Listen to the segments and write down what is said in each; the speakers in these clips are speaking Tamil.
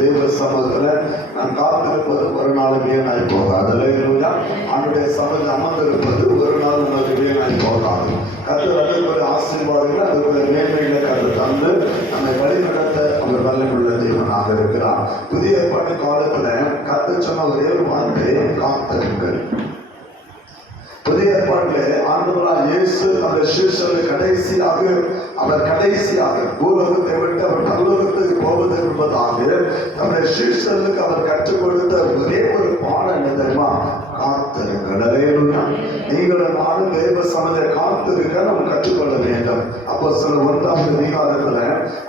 தேவ சமூகத்துல நான் காத்திருப்பது ஒரு நாள் வீணாய் போகாது. அவனுடைய சமூகத்தில் அமர்ந்திருப்பது ஒரு நாள் நமக்கு வீணாய் போகாது. கர்த்தர் அதுக்குரிய ஆசீர்வாதங்கள், அதுக்குரிய மேன்மைகளை கர்த்தர் தந்து நம்மை வழிநடத்த அவர் வல்லமையுள்ள தேவனாக இருக்கிறார். புதிய ஏற்பாட்டு காலத்துல கர்த்தர் சொன்ன ஒரே ஒரு வார்த்தை, காத்திருங்கள். புதிய ஏற்பாட்டிலே ஆண்டவராகிய இயேசு அந்த சீஷரை கடைசியாக பூலோகத்தை விட்டு அவர் பரலோகத்துக்கு போவது என்பதாக தன்னுடைய சீஷர்களுக்கு அவர் கற்றுக் கொடுத்த ஒரே ஒரு பாடம் என்ன தெரியுமா? காத்திருங்கள். நீங்களும் நானும் தேவ சமயத்தை காத்திருக்க நாம் கற்றுக்கொள்ள வேண்டும். அப்போ சில 1ஆம் அதிகாரத்துல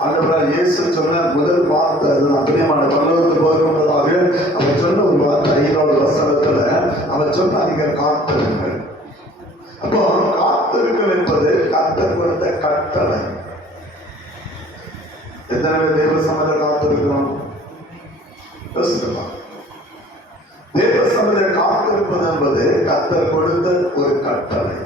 ஆண்டவராகிய இயேசு சொன்ன முதல் வார்த்தை அதுதான், பிரியமான பரலோகத்துக்கு போகும்போதாக அவர் சொன்ன ஒரு வார்த்தை 5வது வசனத்துல அவர் சொன்ன நீங்கள் காத்திருங்கள். அப்போ காத்திருங்கள் என்பது கர்த்தர் கொடுத்த கட்டளை. எத்தனை பேர் தேவ சமயத்தை காத்திருக்கிறோம்? தேவ சமயத்தை காத்திருப்பது என்பது கர்த்தர் கொடுத்த ஒரு கட்டளை.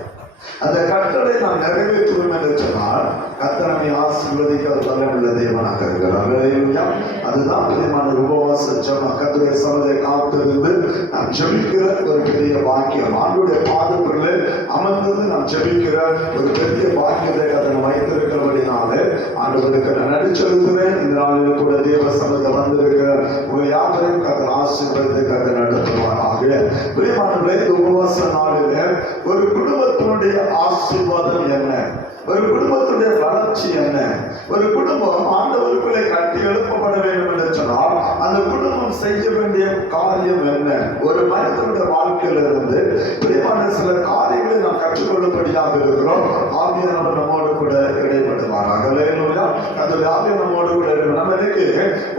அந்த கட்டளை நாம் நிறைவேற்றுவோம் என்று சொன்னால் கர்த்தர் நம்மை ஆசீர்வதிக்க வல்லமையுள்ள தேவனாக இருக்கிறார். அதுதான் பிரியமான உபவாச ஜெபம். கர்த்தருடைய சமயத்தை காத்திருந்து நாம் ஜெபிக்கிற ஒரு பெரிய பாக்கியம். ஆண்டவருடைய பாதத்தில் அமர்ந்தது நாம் ஜெபிக்கிற ஒரு பெரிய பாக்கியத்தை கர்த்தர் வைத்திருக்கிறபடினாலே ஆண்டவருக்கு நான் நன்றி செலுத்துவேன். இந்த நாளில் கூட தேவ சமயத்தை வந்திருக்கிற உங்கள் யாவரையும் கர்த்தர் ஆசீர்வதித்து கர்த்தர் நடத்துவாராக. பிரியமானவர்களே, இந்த உபவாச நாளிலே ஒரு குடும்பத்தினுடைய ஆசீர்வாதம் என்ன, ஒரு குடும்பத்துடைய வளர்ச்சி என்ன, ஒரு குடும்பம் ஆண்டவருக்குள்ளே கட்டி எழுப்பப்பட வேண்டும் என்று சொன்னால் அந்த குடும்பம் செய்ய வேண்டிய காரியம் என்ன, ஒரு மனிதனுடைய வாழ்க்கையிலிருந்து பிரியமான சில காரியங்களை நாம் கற்றுக்கொள்ளும்படியாக இருக்கிறோம். ஆவியானவர் நம்மோடு கூட இடைப்படுவாராக. அந்த ஆவியானவர் நம்மோடு கூட நம்ம இன்னைக்கு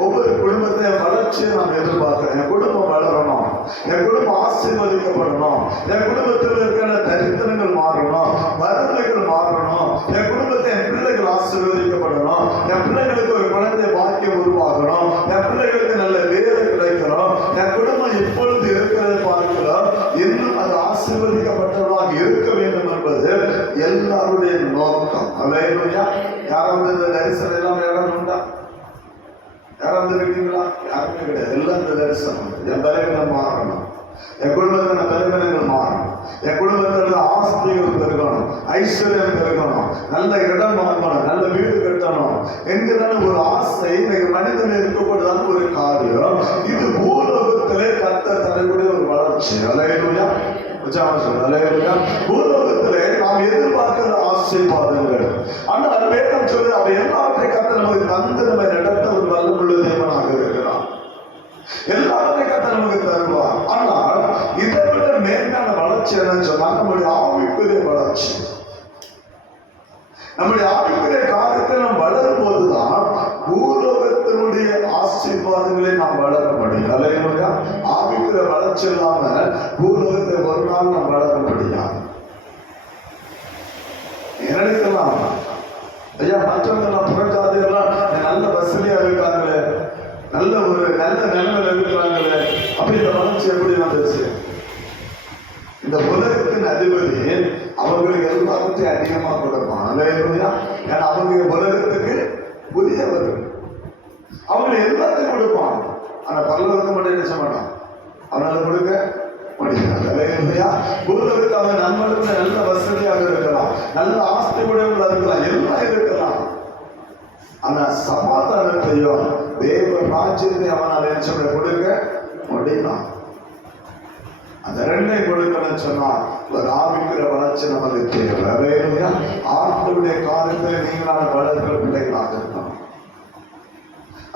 ஒவ்வொரு குடும்பத்தைய வளர்ச்சியை நாம் எதிர்பார்க்கிறோம். என் குடும்பம் வளரணும், என் குடும்பம் ஆசீர்வதிக்கப்படணும், என் குடும்பத்தில் இருக்கிற தரித்திரங்கள் மாறணும், வறுமைகள் மாறணும், என் குடும்பத்தை என் பிள்ளைகள் ஆசீர்வதிக்கப்படணும், என் பிள்ளைகளுக்கு ஒரு குழந்தை பாக்கியம் உருவாகணும், என் பிள்ளைகளுக்கு நல்ல வேலை கிடைக்கணும், என் குடும்பம் இப்பொழுது இருக்கிறதை பார்க்கிறோம் இன்னும் அது ஆசீர்வதிக்கப்பட்டதாக இருக்க வேண்டும் என்பது எல்லாருடைய நோக்கம். அல்லேலூயா. யாராவது இந்த தரிசனம் எல்லாம் யாரும் உண்டா? யாராவது இருக்கீங்களா? யாருமே கிடையாது. எல்லாம் இந்த தரிசனம். என் தலைவனம் மாறணும், என் குடும்பத்தில் தலைவனங்கள் மாறணும், என் குடும்பத்தில் ஆஸ்திகள் பெருகணும், ஐஸ்வர்யம் பெருகணும், நல்ல இடம் வாங்கணும், நல்ல வீடு கட்டணும் என்கிறான ஒரு ஆசை இன்னைக்கு மனிதன் இருக்கக்கூடாத ஒரு காரியம். இது பூலோகத்திலே கர்த்தர் தரக்கூடிய ஒரு வளர்ச்சி. அல்லேலூயா. பூலோகத்திலே நாம் எதிர்பார்க்கிற ஆசீர்வாதங்கள். ஆனால் வேதம் சொல்லி அவை எல்லாவற்றை கர்த்தர் நமக்கு தந்து நம்மை நடத்த ஒரு வல்லமையுள்ள தேவனாக இருக்கிறார். எல்லாத்தையும் கர்த்தர் நமக்கு தருவார். ஆனால் இதை விட மேன்மையான வளர்ச்சி என்னன்னு சொன்னா நம்முடைய ஆவிக்குரிய வளர்ச்சி. நம்முடைய ஆவிக்குரிய காரியத்தை நாம் வளரும் போதுதான் பூலோகத்தினுடைய ஆசீர்வாதங்களை நாம் வளர முடியும். அல்லேலூயா. ஆவிக்குரிய வளர்ச்சி இல்லாம பூலோகத்தை ஒரு நாள் நாம் வளர முடியாது. நினைக்கலாம், ஐயா மற்றவங்க புறஜாதிகள்லாம் நல்ல வசதியா இருக்காங்களே, நல்ல ஒரு நல்ல நிலைமையில இருக்கிறாங்களே, அப்படி இந்த வளர்ச்சி எப்படி வந்துச்சு? இந்த உலகத்தின் அதிபதி அவங்களுக்கு எல்லாத்தையும் அதிகமா கொடுப்பான். அல்லேலூயா. ஏன்னா அவங்க உலகத்துக்கு புதியவர்கள், அவங்க எல்லாத்தையும் கொடுப்பான். ஆனா பரலோகத்தை மட்டும் என்ன மாட்டான், அவனால கொடுக்க முடியாது. அல்லேலூயா. பூலோகத்துக்கு அவன் நம்மளுக்கு நல்ல வசதியாக இருக்கலாம், நல்ல ஆஸ்தி உடையவர்களாக இருக்கலாம், எல்லாம் இருக்கலாம். ஆனா சமாதானத்தையும் தேவ ராஜ்யத்தை அவனால் என்ன கொடுக்க முடியுமா? அந்த ரெண்டை கொடுக்கணும்னு சொன்னா ஒரு ஆவிக்குரிய வளர்ச்சி நமக்கு தேவை. அல்லேலூயா. ஆண்டவருடைய காரியத்தை நீங்களான வளர்க்கிற பிள்ளைகளாக இருக்கணும்.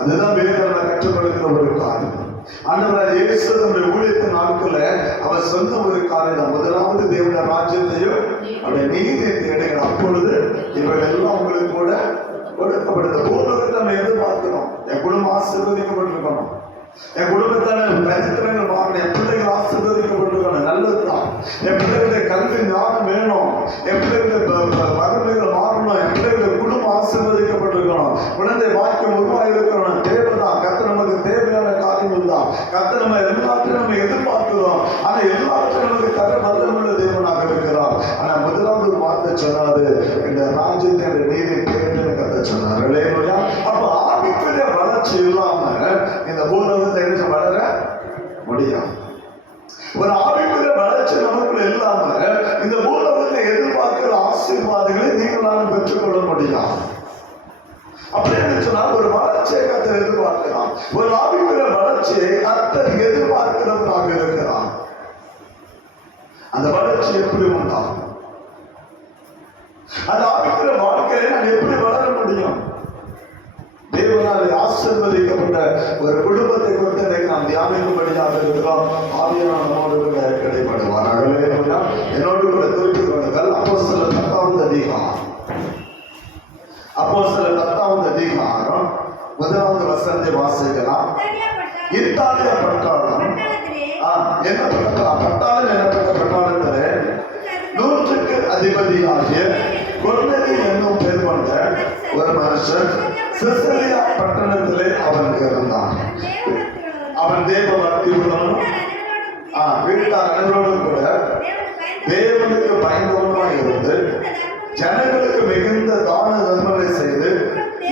அதுதான் வேதம் கற்றுக் கொடுக்கிற ஒரு காரியம். ஆண்டவராகிய இயேசு நம்முடைய ஊழியத்தின் நாட்கள்ல அவர் சொந்த ஒரு காரியம், முதலாவது தேவனுடைய ராஜ்யத்தையும் அவருடைய நீதியை தேடுகிற அப்பொழுது இவர்கள் எல்லாம் உங்களுக்கு கூட கொடுக்கப்படுது. பூலோகத்தை நம்ம எதிர்பார்க்கிறோம். என் குடும்பம் ஆசீர்வதிக்கப்பட்டிருக்கணும், என் குடும்பத்தான தரித்திரங்கள் மாறணும், என் பிள்ளைகள் ஆசீர்வதிக்கப்பட்டிருக்கணும், நல்லதுதான். என் பிள்ளைகளுடைய கல்வி ஞானம் வேணும், என் பிள்ளைகளுடைய வறுமைகள் மாறணும், என் பிள்ளைகளுடைய குடும்பம் ஆசீர்வதிக்கப்பட்டிருக்கணும், குழந்தை வாக்கியம் உருவாயிருக்கணும். தேவைதான், கர்த்தர் நமக்கு தேவையான காரியங்கள் தான். கர்த்தர் நம்ம எல்லாத்தையும் நம்ம எதிர்பார்க்கிறோம். ஆனா எல்லாத்தையும் நமக்கு தர வல்லமையுள்ள தேவனாக இருக்கிறார். ஆனா முதலாவது வார்த்தை சொன்னாரு, இந்த ராஜ்யத்தை நீதி தேவை கர்த்தர் சொன்னார். அப்ப அப்படின்னு சொன்னா ஒரு வளர்ச்சியை கர்த்தர் எதிர்பார்க்கிறான். ஒரு ஆவிக்குரிய வளர்ச்சியை கர்த்தர் எதிர்பார்க்கிறவராக இருக்கிறான். அந்த வளர்ச்சி எப்படி உண்டாகும்? அந்த ஆவிக்குரிய வாழ்க்கையில நான் எப்படி வளர முடியும்? தேவனால் ஆசீர்வதிக்கப்பட்ட ஒரு குடும்பத்தை குறித்து நாம் தியானிக்கும்படியாக இருக்கிறோம். ஆவியானவர் நம்மோடு கூட இடைப்படுவார். என்னோடு கூட குறிப்பிட்டுக் கொள்ளுங்கள். அப்போஸ்தலர் 10வது அதிகாரம், அப்போஸ்தலர் 10வது அதிகாரம் 1வது வசனத்தை வாசிக்கலாம். இத்தாலிய பட்டாளம் என்னப்பட்ட பட்டாளம் எனப்பட்ட பட்டாளத்திலே 100க்கு அதிபதியாகிய கொர்நேலியு என்னும் பேர் கொண்ட ஒரு மனுஷன் செசரியா பட்டணத்திலே அவன் இருந்தான். அவன் தேவ பக்தி உள்ளவனும் வீட்டார் அனைவரோடும் கூட தேவனுக்கு பயந்தவனுமாய் இருந்து ஜனங்களுக்கு மிகுந்த தான தர்மங்களை செய்து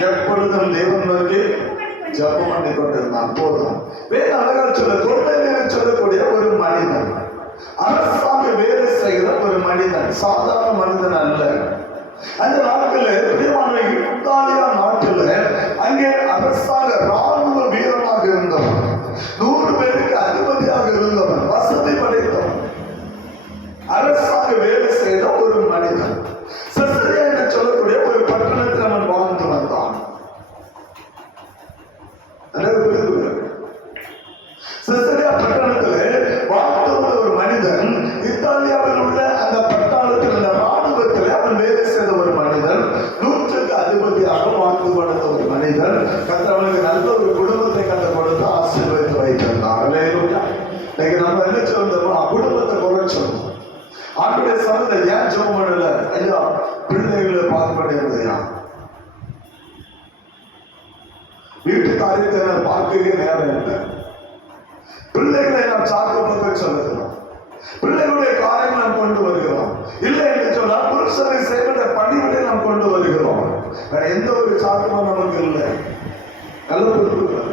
எப்பொழுதும் தேவன் நோக்கி ஜெபம் பண்ணி கொண்டிருந்தான். போதும். வேறு அழகாக கொர்நேலியு சொல்லக்கூடிய ஒரு மனிதன், அரசாங்க வேலை செய்கிற ஒரு மனிதன், சாதாரண மனிதன் அல்ல. அந்த நாட்களில் பிரியமான இத்தாலியா நாட்டில் அங்கே அரசாங்க ராணுவ வீரனாக இருந்தவன், 100 பேருக்கு அதிபதியாக இருந்தவன், வசதி படைத்தவன், அரசாங்க வேலை செய்த ஒரு மனிதன். செசரியா என்று சொல்லக்கூடிய ஒரு பட்டணத்தில் அவன் வாழ்ந்து வந்தான். செசரியா பட்டணத்திலே வாழ்ந்து வந்த ஒரு மனிதன், இத்தாலியாவில் உள்ள அந்த பட்டாளத்தில் உள்ள ராணுவத்தில் அவன் வேலை செய்த ஒரு மனிதன், 100க்கு அதிபதியாக வாழ்ந்து கொண்ட ஒரு மனிதன். கர்த்தர் நல்ல ஒரு குடும்பத்தை கற்றுக் கொடுத்து ஆசீர்வதித்து வைத்திருந்தார். இன்னைக்கு நம்ம என்ன சொல்றோம்? குடும்பத்தை குறை சொல்றோம். ஆண்டுடைய சமயத்தை ஏன் ஜெபம் பண்ணல? ஐயா பிள்ளைகளை பார்க்க இருந்தையா, வீட்டு காரியத்தை பார்க்கவே நேரம் இல்லை. பிள்ளைகளை நாம் சாக்க சொல்லுகிறோம், பிள்ளைகளுடைய காரியங்கள் நாம் கொண்டு வருகிறோம். இல்லை என்று சொன்னால் புருஷனை செய்வத பணிவிடை நாம் கொண்டு வருகிறோம். வேற எந்த ஒரு சாக்கமும் நமக்கு இல்லை. நல்ல பொறுப்பு.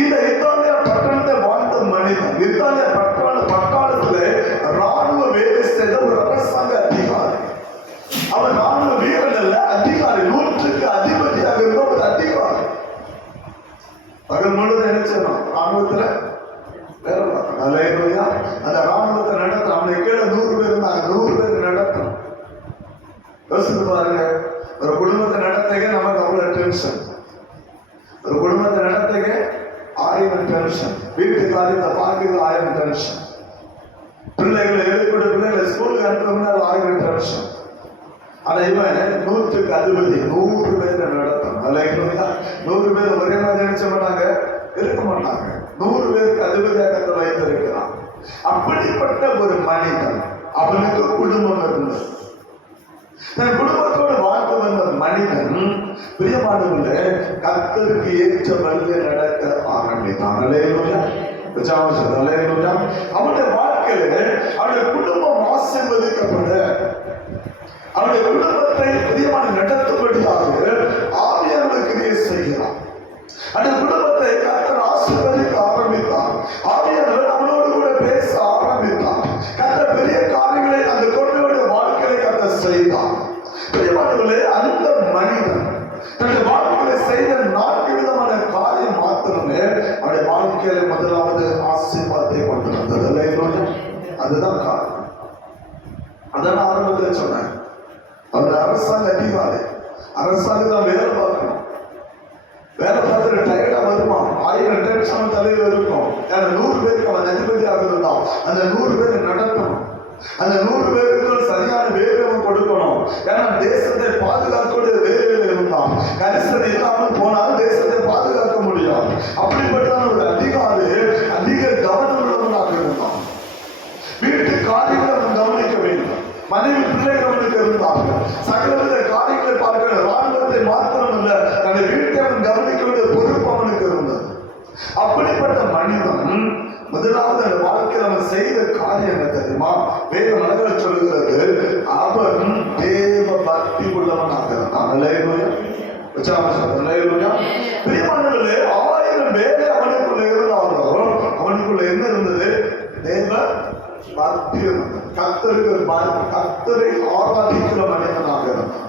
இந்த இத்தாலியா பட்டணத்தை வாழ்ந்த மனிதன், இத்தாலியா பட்டாளத்திலே ராணுவ வேலை செய்த ஒரு அரசாங்க அதிகாரி. அவன் ராணுவ வீரன் அல்ல, அதிகாரி, 100க்கு அதிபதியாக இருந்த ஒரு அதிகாரி. பகல் முழுவதும் என்ன செய்யணும்? ராணுவத்துல வேலை பார்க்கணும். அந்த ராணுவத்தை நடத்தணும். அவனுக்கு கீழே 100 பேர் இருந்தாங்க, 100 பேர் நடத்தணும். யோசித்து பாருங்க, ஒரு குடும்பத்தை நடத்தக நமக்கு அவ்வளவு டென்ஷன். ஒரு குடும்பத்தை நடத்தக 1000 டென்ஷன், வீட்டு காரியத்தை பார்க்கிறது 1000 டென்ஷன், பிள்ளைகளை எழுப்பிட பிள்ளைகளை ஸ்கூலுக்கு அனுப்பணும்னா 1000 டென்ஷன். ஆனா இவன் 100க்கு அதிபதி, 100 பேரை நடத்தணும். 100 பேர் ஒரே மாதிரி நினைச்ச மாட்டாங்க, இருக்க மாட்டாங்க. 100 பேருக்கு அதிபதியாக வைத்திருக்கிறான். அப்படிப்பட்ட ஒரு மனிதன், அவனுக்கு குடும்பம் இருந்தது. தன் குடும்பத்தோடு வாழ்ந்து வந்த மனிதன் பிரியமானவர்களே கர்த்தருக்கு ஏற்ற வழியை நடக்க ஆரம்பித்தான். அவனுடைய வாழ்க்கையில அவனுடைய குடும்பம் ஆசீர்வதிக்கப்பட, அவனுடைய குடும்பத்தை பிரியமான நடத்தும்படியாக ஆவியானவர் கிரியை செய்கிறான். அந்த குடும்பத்தை கர்த்தர் ஆசீர்வதிக்க ஆரம்பித்தான். ஆவியானவர் அவனோடு கூட பேச ஆரம்பித்தான். கர்த்தர் பெரிய காரியங்களை அந்த குடும்பத்துடைய வாழ்க்கையை கர்த்தர் செய்தான். பிரியமானவர்களே, அந்த மனிதன் தன்னுடைய வாழ்க்கையில செய்த 4 விதமான காரியம் மாத்திரமே அவருடைய வாழ்க்கையில முதலாவது ஆசீர்வாதத்தை கொண்டு வந்தது. அதுதான் காரணம். அதான் ஆரம்பத்தில் சொன்னேன். அவர் அரசாங்க அதிகாரி, அரசாங்கம் வேலை பார்க்கணும். வேலை பார்த்துட்டு டயர்டா வருமா, 1000 டென்ஷன் தலையில் இருக்கும். 100 பேருக்கு அவன் அதிபதியாக இருந்தான். அந்த 100 பேரை நடத்தணும். அந்த 100 பேருக்கு சரியான வேலை கொடுக்கணும். ஏன்னா தேசத்தை பாதுகாக்கக்கூடிய வேலையில் இருந்தான். கரிசனை இல்லாமல் போனால் தேசத்தை பாதுகாக்க முடியும். அப்படிப்பட்ட ஒரு அதிகாரி அதிக கவனம் உள்ளவனாக இருந்தான். வீட்டு காரியங்களை அவன் கவனிக்க வேண்டும். மனைவி பிள்ளைகளுக்கு இருந்தார்கள். சகலவித காரியங்களை பார்க்க ராணுவத்தை மாத்திரமல்ல, தன்னை வீட்டை அவன் கவனிக்க வேண்டிய பொறுப்பு அவனுக்கு இருந்தது. அப்படிப்பட்ட மனிதன் முதலாவது அந்த வாழ்க்கையில் அவன் செய்த காரியம் என்ன தெரியுமா? வேத மலர்கள் சொல்லுகிறது, அவன் தேவ பக்தி உள்ளவனாக இருந்தான். பிரியமானவர்களே, 1000 வேலை அவனுக்குள்ள இருந்தாலும் அவனுக்குள்ள என்ன இருந்தது? தேவ பக்தி இருந்தது. கர்த்தரை ஆராதிக்கிற மனிதனாக இருந்தான்.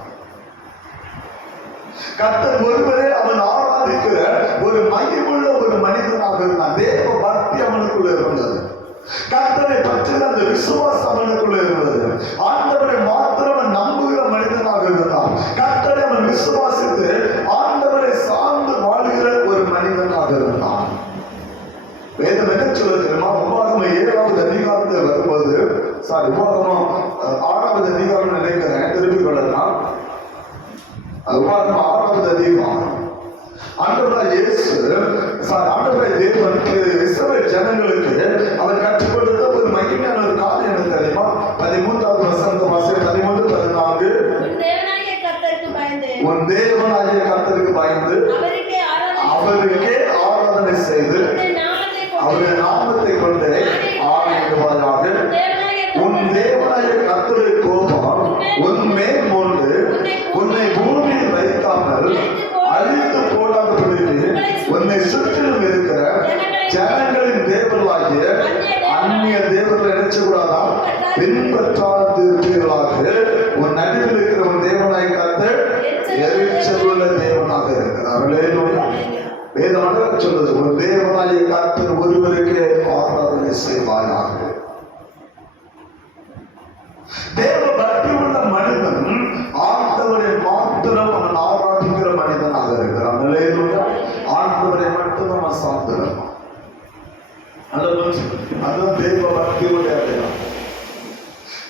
கர்த்தர் ஒருவரே அவன் ஆராதிக்கிற ஒரு மையமுள்ள ஒரு மனிதனாக இருந்தான். தேவ பக்தி அவனுக்குள்ள இருந்தது. கர்த்தரை பற்றின அந்த விசுவாசம் அவனுக்குள்ள இருந்தது. ஆண்டவரை மாத்திரம் நம்புகிற மனிதனாக இருந்தான். கர்த்தரை அவன் விசுவாசித்து ஆண்டவரை சார்ந்து வாழ்கிற ஒரு மனிதனாக இருந்தான். வேதம் என்ன சொல்ல தெரியுமா? உபாகமம் 7வது அதிகாரத்தில் வரும்போது, உபாகமம் 6வது அதிகாரம் நினைக்கிறேன், திருப்பிக் கொள்ளலாம். உபாகமம் 6வது அதிகாரம். ஆண்டவராய் இயேசு ஆண்டவராய் தேவன் இஸ்ரவேல் ஜனங்களுக்கு அவர் கற்றுக் கொடுத்த ஒரு மகிமையான ஒரு காரியம் என்ன தெரியுமா? 13வது வசனம் வாசி. 13, 14. உன் தேவனாகிய கர்த்தருக்கு பயந்து அவருக்கே ஆராதனை செய்து அவருடைய நாமத்தை கொண்டு ஆணையிடுவாயாக. உன் தேவனாகிய கர்த்தருடைய கோபம் உன்மேல் மூண்டு உன்னை பூமியில் வைக்காமல் அழித்து போடாதபடிக்கு உன்னை சுற்றிலும் இருக்கிற ஜனங்களின் தேவர்களாகிய அந்நிய தேவர்கள் நினைச்சக்கூடாதான் பின்பற்றாதீர்களாக. உன் நடுவில் இருக்கிற உன் தேவனாய் கர்த்தர் எரிச்சலுள்ள தேவனாக இருக்கிறார். வேதமாக சொல்றது, உன் தேவனாய கர்த்தர் ஒருவருக்கே ஆராதனை செய்வாயாக. தேவ பக்தி உள்ள மனிதன் ஆண்டவரை மாத்திரம் அவன் ஆராதிக்கிற மனிதனாக இருக்கிறான். ஆண்டவரை மட்டும் அவன் சார்ந்திருப்பான். அதுதான் தேவ பக்தியுடைய அடையாளம்.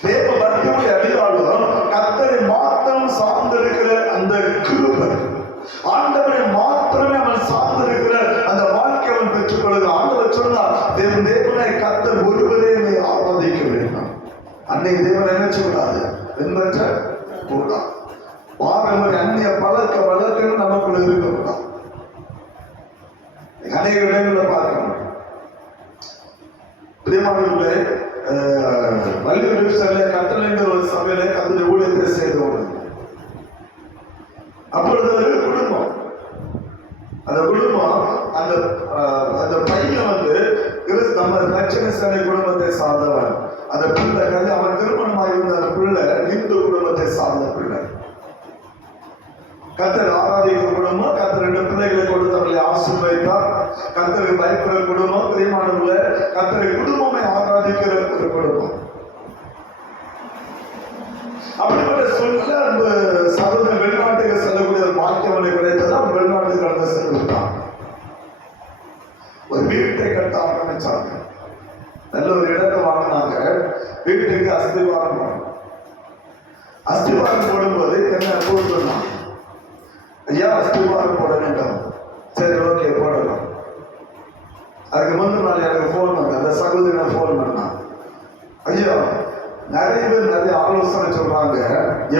தேவ பக்தியுடைய அடையாளம் கர்த்தரை மாத்திரம் சார்ந்திருக்கிற அந்த கிருபை, ஆண்டவரை மாத்திரமே அவன் சார்ந்திருக்கிற அந்த வாழ்க்கை அவன் பெற்றுக் கொள்கிறான். ஆண்டவர் சொன்னார், தேவனை கர்த்தர் ஒருவரே ஆராதிக்க வேண்டும். அன்னைக்கு தேவன் என்ன சொல்லக்கூடாது, பின்பற்ற கூடாது. பாரம்பரிய அந்நிய பழக்க வழக்கங்கள் நமக்குள்ள இருக்கக்கூடாது. அநேக இடங்களில் பார்க்கணும். பிரியமானவர்களே, வள்ளியூர் கட்டளைங்கிற ஒரு சபையில கர்த்தருடைய ஊழியத்தை செய்தோம். அப்பொழுது ஒரு குடும்பம், அந்த குடும்பம் அந்த பையன் வந்து நம்ம லட்சண சேனை குடும்பத்தை சார்ந்தவன். அந்த பிள்ளை அவன் திருமணமாக இருந்த அந்த பிள்ளை இந்து குடும்பத்தை சார்ந்த பிள்ளை. கர்த்தர் ஆராதிக்கிற குடும்பம், கர்த்தர் 2 பிள்ளைகளை கொடுத்து அவர்களை ஆசீர்வதித்தார். கர்த்தருக்கு பயப்படுற குடும்பம், பிரியமானவர்களே, கர்த்தரை குடும்பமே ஆராதிக்கிற ஒரு குடும்பம். அப்படிப்பட்ட சொல்ல அந்த சகோதரன் வெளிநாட்டுக்கு செல்லக்கூடிய ஒரு பாக்கியம் கிடைத்தது. அவன் வெளிநாட்டுக்கு கடந்து சென்றுவிட்டான். ஒரு வீட்டை கட்ட ஆரம்பிச்சாங்க. நல்ல ஒரு இடத்தை வாங்கினாங்க. வீட்டுக்கு அஸ்திவாரம் போடணும். அஸ்திவாரம் போடும்போது என்ன போட்டுருந்தான், ஐயா அஸ்திவாரம் போட வேண்டும். சரி, ஓகே, போடலாம். அதுக்கு முந்தின நாள் எனக்கு போன் பண்ண அந்த சகோதரனை போன் பண்ணான். ஐயா, நிறைய பேர் நிறைய ஆலோசனை சொல்றாங்க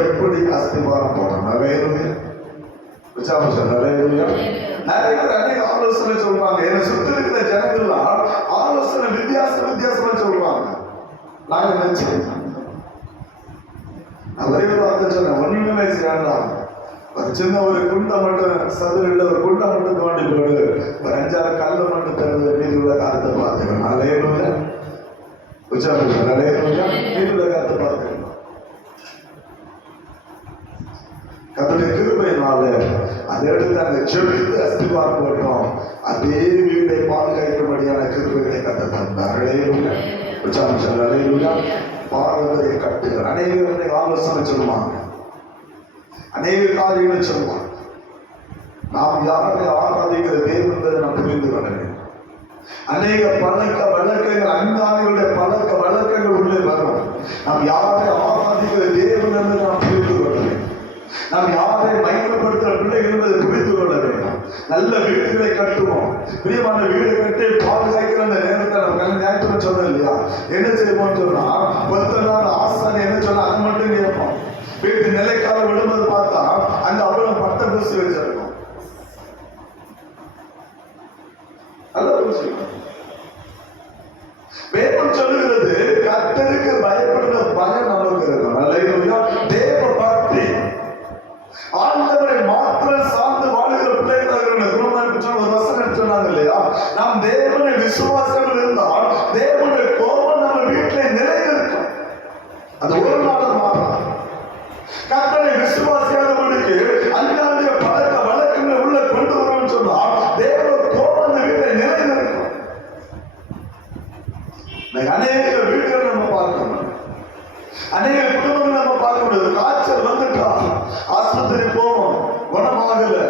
எப்படி அஸ்திவாரம் போடணும். நிறைய பேர் அநேக ஆலோசனை சொல்றாங்க. என்னை சுற்றி இருக்கிற ஜனங்கள்லாம் ஆலோசனை வித்தியாசமா சொல்றாங்க. நாங்க நினைச்சேன், நான் ஒரே வார்த்தை சொன்னேன், ஒண்ணுமே செய்யலாம். ஒரு சின்ன ஒரு குண்டை மட்டும் சதுரில் ஒரு குண்டை மட்டும் தோண்டி போடு, ஒரு 5-6 கல்லை மட்டும் தருவது மீதி உள்ள காலத்தை பார்த்துக்கணும். நிறைய வீட்டுல கருத்து பார்த்துக்கணும். கர்த்தருடைய கிருபையினால அதை எடுத்து அங்க செடித்து அஸ்திவாரம் போட்டோம். அதே வீட்டை பாதுகாக்கும்படியான கிருபைகளை கர்த்தர் தந்தார். பாரம்பரிய கட்டுகள் அநேக ஆலோசனை சொல்லுவாங்க, அநேக காரியங்களை சொல்லுவாங்க. நாம் யாரை ஆராதிக்கிற தேவன் நாம் புரிந்து கொள்ள வேண்டும். அநேக பழக்க வழக்கங்கள், அஞ்ஞானிகளுடைய பழக்க வழக்கங்கள் உள்ளே வரும். நாம் யாரை ஆராதிக்கிற தேவன் என்று நாம் புரிந்து கொள்ள வேண்டும். நாம் யாரை மையப்படுத்துகிற பிள்ளைகள் என்பதை புரிந்து கொள்ள வேண்டும். நல்ல வீடுகளை கட்டுவோம். பிரியமான வீடு கட்டி பாதுகாக்கிற அந்த நேரத்தை நம்ம ஞாயிற்று சொன்னோம் இல்லையா, என்ன செய்வோம் சொன்னா, 10 நாள் ஆசாரி என்ன சொன்னா அதை மட்டும் கேட்போம். வீட்டு நிலைக்கால விடும்போது பார்த்தா அங்க அவ்வளவு பட்டை பூசி வச்சிருக்கோம். வேதம் சொல்லுகிறது, கர்த்தருக்கு பயப்படுற பயம் நமக்கு இருக்கும். தேவ பக்தி, ஆண்டவரை மாத்திரம் சார்ந்து வாழ்கிற பிள்ளைகளாக ஒரு வசனம் சொன்னாங்க இல்லையா, நாம் தேவனை விசுவாசம் இருந்தால் தேவனுடைய கோபம் நம்ம வீட்டில் நிலைநிற்கும். அது ஒரு நாள் மாறும். கர்த்தரை விசுவாசியாதவனுக்கு அஞ்ஞானிய பழக்க இல்ல.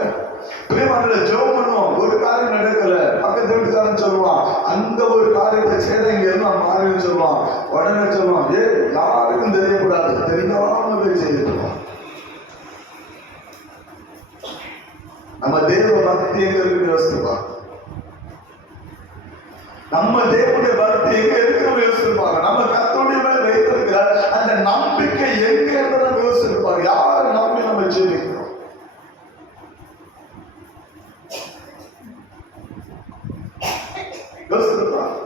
பிரியமானவர்களே, ஜெபம் பண்ணுவோம், ஒரு காரியம் நடக்கல, பக்கத்து வீட்டுக்காரன் சொல்லுவான், அங்க ஒரு காரியத்தை செய்த இங்க எல்லாம் மாறின்னு சொல்லுவான். உடனே சொல்லுவான், யாருக்கும் தெரியக்கூடாது, தெரியாம போய் செய்துருவான். நம்ம தேவ பக்தி எங்க இருக்குன்னு யோசிச்சுப்பாங்க. நம்ம தேவனுடைய பக்தி எங்க இருக்குன்னு யோசிச்சிருப்பாங்க. நம்ம கர்த்தருடைய மேல் வைத்திருக்கிற அந்த நம்பிக்கை எங்க என்று யோசிச்சிருப்பாங்க. யாரை நம்பி நம்ம ஜீவிக்கிறோம்? யோசிச்சிருப்பாங்க.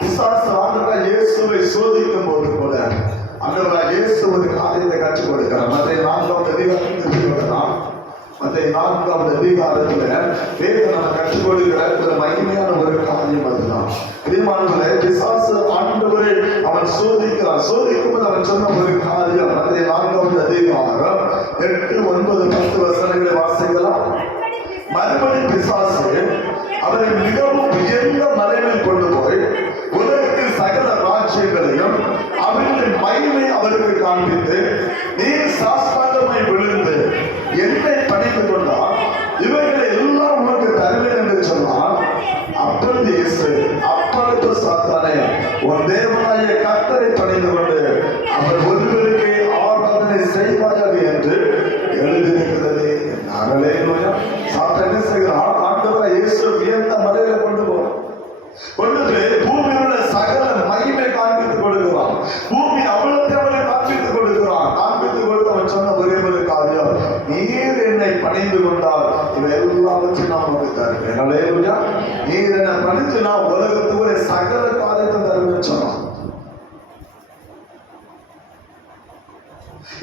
பிசாசு ஆண்டவராகிய இயேசுவை சோதிக்கும் போது கூட ஆண்டவராகிய இயேசு ஒரு காரியத்தை கற்றுக் கொடுக்கிறார். மத்தேயு 4ஆம் அதிகாரத்துல வேதம் கற்றுக் கொடுக்கிற ஒரு மகிமையான ஒரு காரியம் அதுதான். பிரியமானவர்களே, பிசாசு ஆண்டவரை அவன் சோதிக்கிறான். சோதிக்கும் போது அவன் சொன்ன ஒரு காரியம், மத்தேயு 4ஆம் அதிகாரம் 8, 9, 10 வசனங்களை வாசிக்கலாம். மறுபடி பிசாசு அவரை மிகவும் உயர்ந்த மலையில் கொண்டு போய் உலகத்தில் சகல ராஜ்யங்களையும் அவர்களின் மகிமை அவருக்கு காண்பித்து, நீ சாஸ்தாங்கமாய் விழுந்து என்னை பணிந்து கொண்டால் இவைகளை எல்லாம் உனக்கு தருவேன் என்று சொன்னான். அப்பொழுது இயேசு, அப்பொழுது சாத்தானே, உன் தேவனாகிய கர்த்தரை பணிந்து கொண்டு அவர் ஒருவருக்கே ஆராதனை செய்வாயாக என்று எழுதியிருக்கிறது. அல்லேலூயா. சாத்தான் என்ன செய்கிறான்? ஆண்டவராகிய இயேசு உயர்ந்த மலையில கொண்டு போறான். கொண்டு போய் பூமியில் உள்ள சகல மகிமை காண்பித்துக் கொடுக்கிறான். பூமி அவ்வளத்தை அவனை காண்பித்துக் கொடுக்கிறான். காண்பித்துக் கொடுத்து அவன் சொன்ன ஒரே ஒரு காரியம், நீர் என்னை பணிந்து கொண்டால் இவை எல்லாவற்றையும் நான் உனக்கு தருவேன். அல்லேலூயா. நீர் என்னை பணிந்து நான் உலகத்துக்கு சகல காரியத்தை தருவேன்னு சொன்னான்.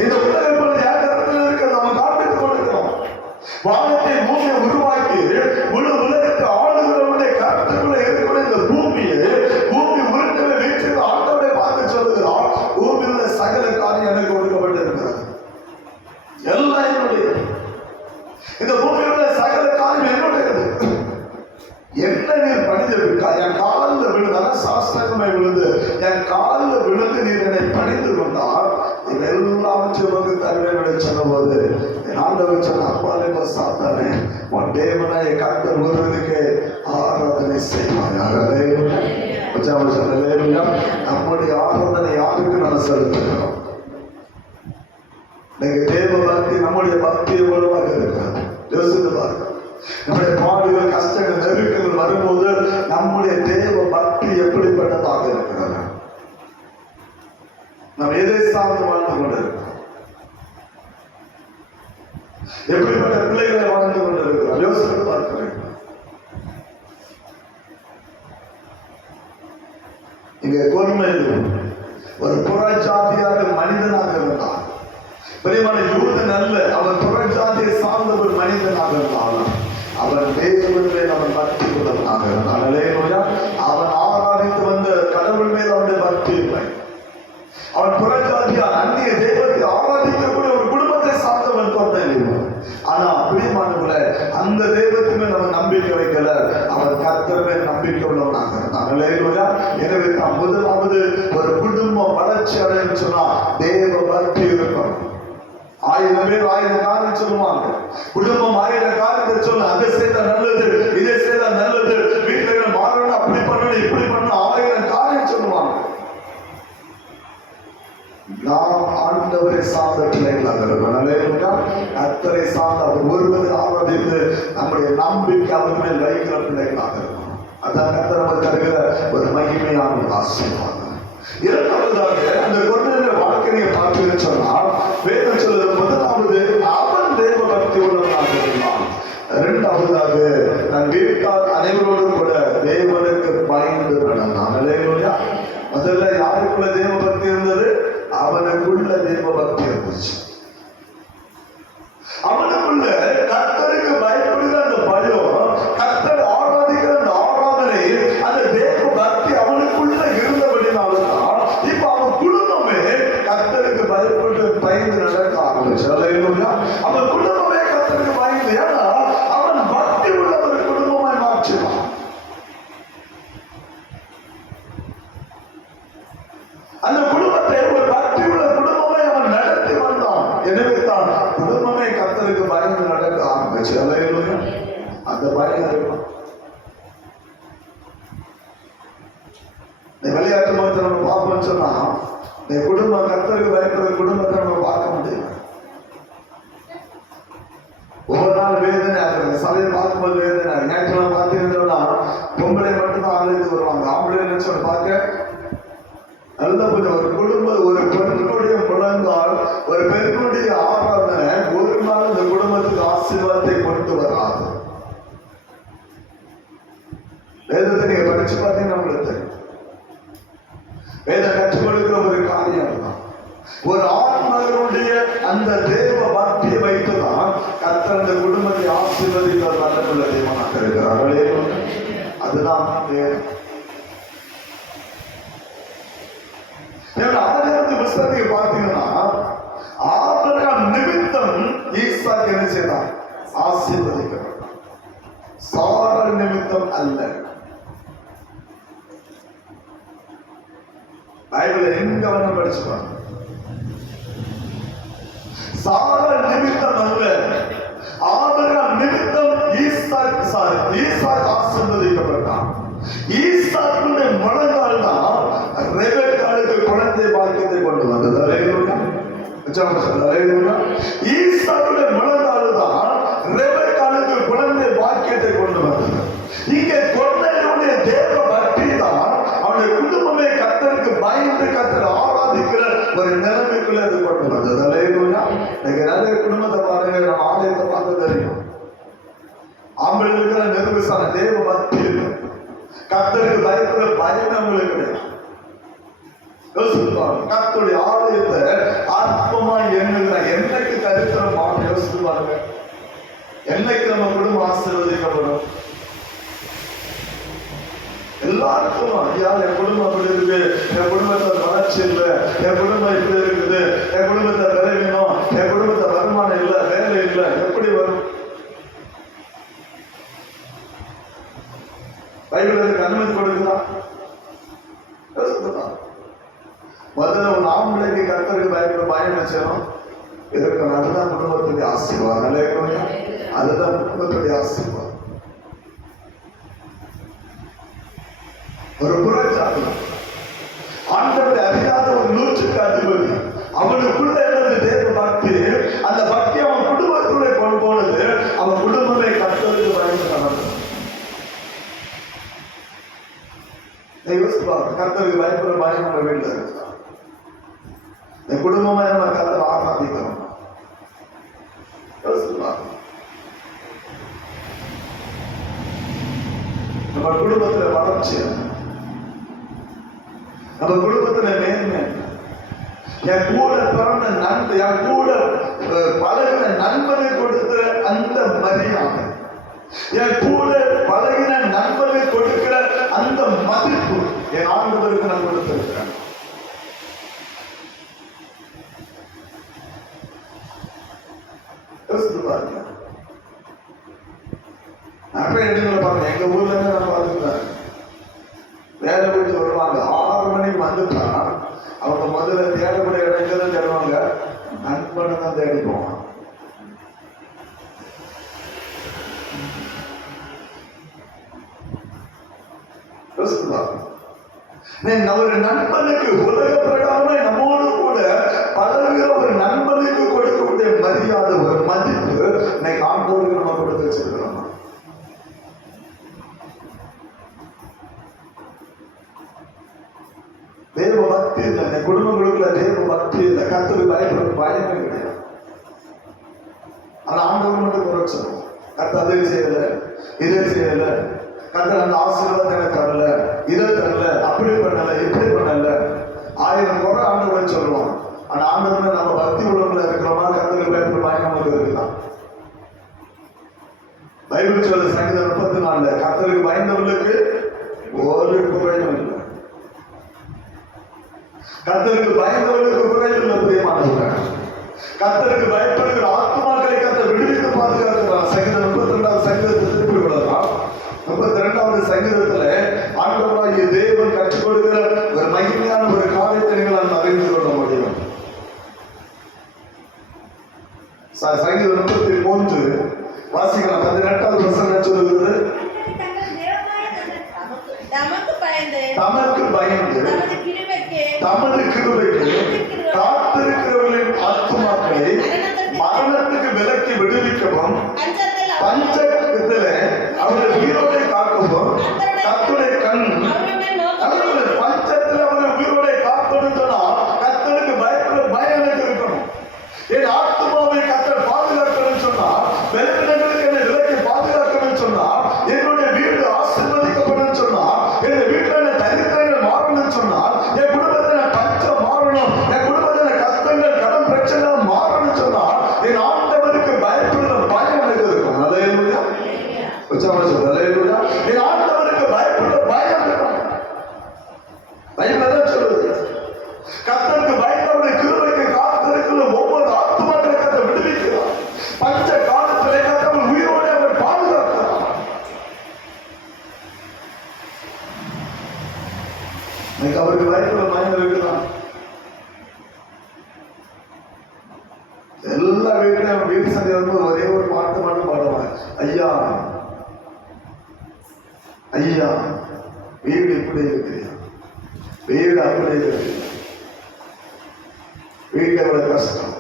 இந்த உலகம் யார் இடத்துல இருக்கிறது அவன் காண்பித்துக் கொடுக்கிறான். வானத்தை பூமியை உருவாக்கி முழு உலகத்தை ஆளுகளுடைய கருத்துக்குள்ள இருக்கிற இந்த பூமியை பூமி உருட்டவை வீட்டு ஆண்டவரை பார்த்து சொல்லுகிறான், பூமியில் சகல காரியம் எனக்கு கொடுக்கப்பட்டிருக்கிறது, எல்லாம் என்னுடைய. இந்த பூமியுடைய சகல காரியம் என்னுடையது. என்ன நீர் பணிந்திருக்கா? என் காலில் விழுந்தால சாஸ்திரமே விழுந்து என் காலில் விழுந்து நீர் என்னை பணிந்து கொண்டால் எல்லாவற்றையும் உனக்கு தருவேன் என்று சொன்னபோது ஆண்டவர் சொன்ன, அப்பாலே சாத்தானே, உன் தேவனாகிய கர்த்தர் ஒருவருக்கு ஆராதனை செய்வார். நம்முடைய ஆராதனை யாருக்கு நம்ம செலுத்துகிறோம்? தேவ பக்தி நம்முடைய பக்தி எவ்வளவாக இருக்கிறது யோசித்து பாருங்க. நம்முடைய பாடுகள், கஷ்டங்கள், நெருக்கங்கள் வரும்போது நம்முடைய தேவ பக்தி எப்படிப்பட்டதாக இருக்கிறது? நாம் எதை சார்ந்து வாழ்ந்து கொண்டிருக்கிறோம்? எப்படிப்பட்ட பிள்ளைகளை வாழ்ந்து கொண்டிருக்கிறோம்? யோசித்து பார்க்க வேண்டும். இங்கே கொர்நேலியு ஒரு புறஜாதியாக மனிதனாக இருந்தார். பிரியமான யூதன் அல்ல, அவன் புறஜாதியை சார்ந்த ஒரு மனிதனாக இருந்தாலும் அவன் தேவன் மேல் அவன் பக்தி உள்ளவனாக இருந்தான். அல்லேலூயா. அவன் ஆராதித்து வந்த கடவுள் மேல் அவனுடைய பக்தி இல்லை. அவன் புறஜாதியார், அந்நிய தெய்வத்தை ஆராதிக்கக்கூடிய ஒரு குடும்பத்தை சார்ந்தவன் கொர்நேலியு. ஆனா பிரியமானவர்களே, அந்த தெய்வத்தின் மேல் அவன் நம்பிக்கை வைக்கல, அவன் கர்த்தர் மேல் நம்பிக்கை உள்ளவனாக இருந்தான். அல்லேலூயா. எனவே தான் முதலாவது ஒரு குடும்பம் வளர்ச்சி அடையும் சொன்னா தேவ பக்தி இருக்கும். 1000 பேர் 1000 காரியம் சொல்லுவாங்க. குடும்பம் 1000 காரியத்தை சொல்ல, அதை செய்த நல்லது, இதை செய்த நல்லது, வீட்டுல மாறணும், அப்படி பண்ணணும், இப்படி பண்ணணும், 1000 காரியம் சொல்லுவாங்க. நாம் ஆண்டவரை சார்ந்த பிள்ளைகளாக இருக்கணும். கர்த்தரை சார்ந்த அவர் ஒருவரை ஆராதித்து நம்முடைய நம்பிக்கை அவர் மேல் வைக்கிற பிள்ளைகளாக இருக்கணும். அதான் கர்த்தர் நமக்கு தருகிற ஒரு மகிமையான ஒரு ஆசீர்வாதம். இரண்டாவதாக அந்த கொர்நேலியு வாழ்க்கையை பார்த்து சொன்னால் வேதம் சொல்லுது, முதலாவது அவன் தேவ பக்தி உள்ளவனாக இருந்தான். இரண்டாவதாக தன் வீட்டார் அனைவரோடும் கூட தேவனுக்கு பயந்து நடந்தான். அல்லேலூயா. முதல்ல யாருக்குள்ள தேவ பக்தி இருந்தது? அவனுக்குள்ள தேவ பக்தி இருந்துச்சு. அவனுக்குள்ள கர்த்தருக்கு பயப்படுகிற அந்த பயம், கர்த்தரை ஆராதிக்கிற அந்த ஆராதனை, அந்த தேவ பக்தி அவனுக்குள்ள இருந்தபடினால்தான் இப்ப அவன் குடும்பமே கர்த்தருக்கு பயப்பட்டு பயந்து நடக்க ஆரம்பிச்சு. அல்லேலூயா. அவன் குடும்பமே கர்த்தருக்கு பயந்து, ஏன்னா அவன் பக்தி உள்ள ஒரு குடும்பமாய் மாற்றினான். அந்த குடும்பத்தை ஒரு பக்தி உள்ள குடும்பமாய் அவன் நடத்தி வந்தான். எனவே தான் குடும்பமே கர்த்தருக்கு பயந்து நடக்க ஆரம்பிச்சு. அல்லேலூயா. அந்த பயம் இருக்கும். இந்த விளையாட்டு மதத்தை நம்ம பார்ப்போம்னு சொன்னா, இந்த குடும்பம் கர்த்தருக்கு பயப்படுற குடும்பத்தை நம்ம பார்க்க முடியும். ஒவ்வொரு நாள் வேதனை ஆகுது. சபையை பார்க்கும்போது வேதனை ஆகுது. ஞாயிற்றுக்கிழமை பார்த்தீங்கன்னா பொம்பளை மட்டும்தான் ஆலயத்துக்கு வருவாங்க. ஆம்பளை சொல்லி பார்க்க நல்ல ஒரு குடும்பம், ஒரு பெண்ணுடைய முழங்கால், ஒரு பெண்ணுடைய ஆராதனை ஒரு நாள் இந்த குடும்பத்துக்கு ஆசீர்வாதத்தை கொண்டு வராது. வேதத்தை நீங்க படிச்சு பார்த்தீங்கன்னா நம்மளுக்கு தெரியும். வேதம் கற்றுக் கொடுக்கிற ஒரு காரியம் தான். ஒரு ஆத்மனுடைய அந்த தேவ பக்தியை வைத்துதான் கர்த்தர் அந்த குடும்பத்தை ஆசீர்வதிக்கிற நல்ல தேவனாக இருக்கிறார். அதுதான் ஆதியாகம புத்தகத்தை பார்த்தீங்கன்னா, ஆபிரகாம் நிமித்தம் ஈசாக்கு என்ன செய்தான்? ஆசீர்வதிக்கப்பட்டான். சாரா நிமித்தம் அல்ல. பைபிளை எங்க வேணா படிச்சுப்பாங்க. சாரா நிமித்தம் அல்ல, ஆபிரகாம் நிமித்தம் ஈசாக்கு ஆசீர்வதிக்கப்பட்டான். ஈசாக்குடைய முழங்கால் தான் ரெபெக்காளுக்கு குழந்தை பாக்கியத்தை கொண்டு வந்தது. ஈசாக்குடைய முழங்கால் தான் ரெபெக்காளுக்கு குழந்தை பாக்கியத்தை கொண்டு வந்தது. இங்கே கொர்நேலியுடைய தேவ பக்தி தான் அவனுடைய குடும்பமே கர்த்தருக்கு பயந்து கர்த்தரை ஆராதிக்கிற ஒரு நிலைமைக்குள்ள அது கொண்டு வந்தது. நிறைய குடும்பத்தை பாருங்க, நம்ம ஆலயத்தை பார்த்து தெரியும். ஆம்பளை இருக்கிற நிர்விசான தேவ பக்தி இருக்கு. கர்த்தருக்கு பயப்படுற பயம் நம்மளுக்கு கிடையாது. கர்த்தருடைய ஆலயத்தை ஆத்மமா எண்ணுகிற என்னைக்கு தரித்திரமான யோசித்து பாருங்க. என்னைக்கு நம்ம குடும்பம் ஆசீர்வதிக்கப்படும்? எல்லாருக்கும் ஐயா என் குடும்பம் அப்படி இருக்கு, என் குடும்பத்துல வளர்ச்சி இல்லை, என் குடும்பம் இப்படி இருக்குது, என் குடும்பத்தை விரைவினோம், என் குடும்பத்தை வருமானம் இல்லை, வேலை இல்லை, எப்படி வரும்? பைபிள் அதுக்கு அனுமதி கொடுக்குதான்? முதல்ல ஒரு ஆம்பளைக்கு கர்த்தருக்கு பயப்பட பயம் வச்சோம் இருக்கணும். அதுதான் குடும்பத்துடைய ஆசீர்வாதம். அதுதான் குடும்பத்துடைய ஆசீர்வாதம். ஒரு புறச்சாட்டு ஆண்டவரை அறியாத ஒரு நூற்றுக்கு அதிபதி, அவனுக்குள்ள இருந்தது தேவ பக்தி. அந்த பக்தி அவன் குடும்பத்துடைய கொண்டு போனது. அவன் குடும்பமே கர்த்தருக்கு பயந்து நடக்கும். கர்த்தருக்கு பயப்படுற பயம் நம்ம வீட்டில் இருக்கு. இந்த குடும்பமா நம்ம கர்த்தரை ஆராதிக்கிறோம். நம்ம குடும்பத்துல வளர்ச்சி, நம்ம குடும்பத்துல மேன்மை, என் கூட பிறந்த நண்பன், என் கூட பழகின நண்பனை கொடுக்கிற அந்த மரியாதை, என் கூட பழகின நண்பனை கொடுக்கிற அந்த மதிப்பு என் ஆண்டவருக்கு நான் கொடுத்திருக்கிறேன். எங்க ஊர்ல இருந்து நான் பார்த்துட்டேன். வேலை போயிட்டு வருவாங்க, 6 மணிக்கு வந்துட்டா அவங்க முதல்ல தேடக்கூடிய இடம் தான் தேடுவாங்க, நண்பனை தான் தேடி போவாங்க. ஒரு நண்பனுக்கு உலக பிரகாரமே நம்மோடு கூட பழகிற ஒரு நண்பனுக்கு கொடுக்கக்கூடிய மரியாதை, ஒரு மதிப்பு இன்னைக்கு ஆண்டவருக்கு நம்ம கொடுத்து வச்சிருக்கிறோம். தேவ பக்தி இல்லை குடும்பங்களுக்குள்ள, தேவ பக்தி இல்லை, கர்த்தருக்கு பயப்படுற பயமே கிடையாது. ஆனா ஆண்டவர் மட்டும் குறைச்சிடும். கர்த்தர் அதை செய்யல, இதை செய்யல, கர்த்தர் அந்த ஆசீர்வாதம் எனக்கு தரல, இதை தரல, அப்படி பண்ணல, இப்படி பண்ணல, 1000 குறை ஆண்டவரை சொல்லுவான். ஆனா ஆண்டவர் நம்ம பக்தி உள்ளவங்கள இருக்கிறோமா? கர்த்தருக்கு பயப்படுற பயம் நமக்கு இருக்கலாம். பைபிள் சொல்ல சங்கீதம் 34 கர்த்தருக்கு பயந்தவர்களுக்கு ஒரு குறையும் இல்லை. கர்த்தருக்கு பயந்தவர்களுக்கு குறையுள்ள பிரியமானவர்கள், கர்த்தருக்கு பயப்படுகிற ஆத்மாக்களை கர்த்தர் விடுவித்து பாதுகாக்கிறார். சங்கீதம் 32வது சங்கீதத்தை திருப்பி விடலாம். 32வது சங்கீதத்துல ஆண்டவராகிய தேவன் கற்றுக் கொடுக்கிற ஒரு மகிமையான ஒரு காரியத்தை நீங்கள் அறிந்து கொள்ள முடியும். சங்கீதம் 33 வாசிக்கலாம். 18வது வசனம் சொல்லுகிறது, தமக்கு பயந்து தமது கிருபைக்கு காத்திருக்கிறவர்களின் ஆத்துமாக்களை மரணத்துக்கு விலக்கி விடுவிக்கவும் பஞ்சத்திலே அவர்கள் உயிரோடை காக்கவும் கர்த்தருடைய கண் பஞ்சத்தில் அவர்கள் உயிரோடை காக்கணும்னு சொன்னா கர்த்தருக்கு பயப்பட பயம் எனக்கு இருக்கணும். என் ஆத்துமாவை கர்த்தர் பாதுகாக்கணும்னு சொன்னா, பலவீனங்களுக்கு என்னை விலக்கி பாதுகாக்கணும்னு சொன்னா, என்னுடைய வீடு ஆசீர்வதிக்கப்படும் சொன்னா, என் வீட்டில் தரித்திரங்கள் மாறணும்னு சொன்னா, என் குடும்பத்தில் பஞ்சம் மாறணும், என் குடும்பத்தில் கஷ்டங்கள் கடன் பிரச்சனை மாறணும்னு சொன்னா, என் ஆண்டவருக்கு பயப்படுற பயம் எனக்கு இருக்கும். அல்லேலூயா. உச்சமா சொல்ற அல்லேலூயா. என் ஆண்டவருக்கு பயப்படுற பயம் இருக்கும். பயம் எதை சொல்லுது? கர்த்தருக்கு பயந்தவருடைய கிருபைக்கு காத்திருக்கிற ஒவ்வொரு ஆத்துமாக்களை கர்த்தர் விடுவிக்கிறார். பஞ்ச காலத்திலே கர்த்தர் உயிரோடு அவர் பாதுகாக்கிறார். அவருக்கு பயப்படுற பயம் இருக்குதான். எல்லா வீட்லையும் வீட்டு சந்தை வந்து ஒரே ஒரு பாட்டு மட்டும் பாடுவாங்க, ஐயா ஐயா வீடு இப்படி இருக்கு, வீடு அப்படி இருக்கு, வீட்டு எவ்வளவு கஷ்டம்,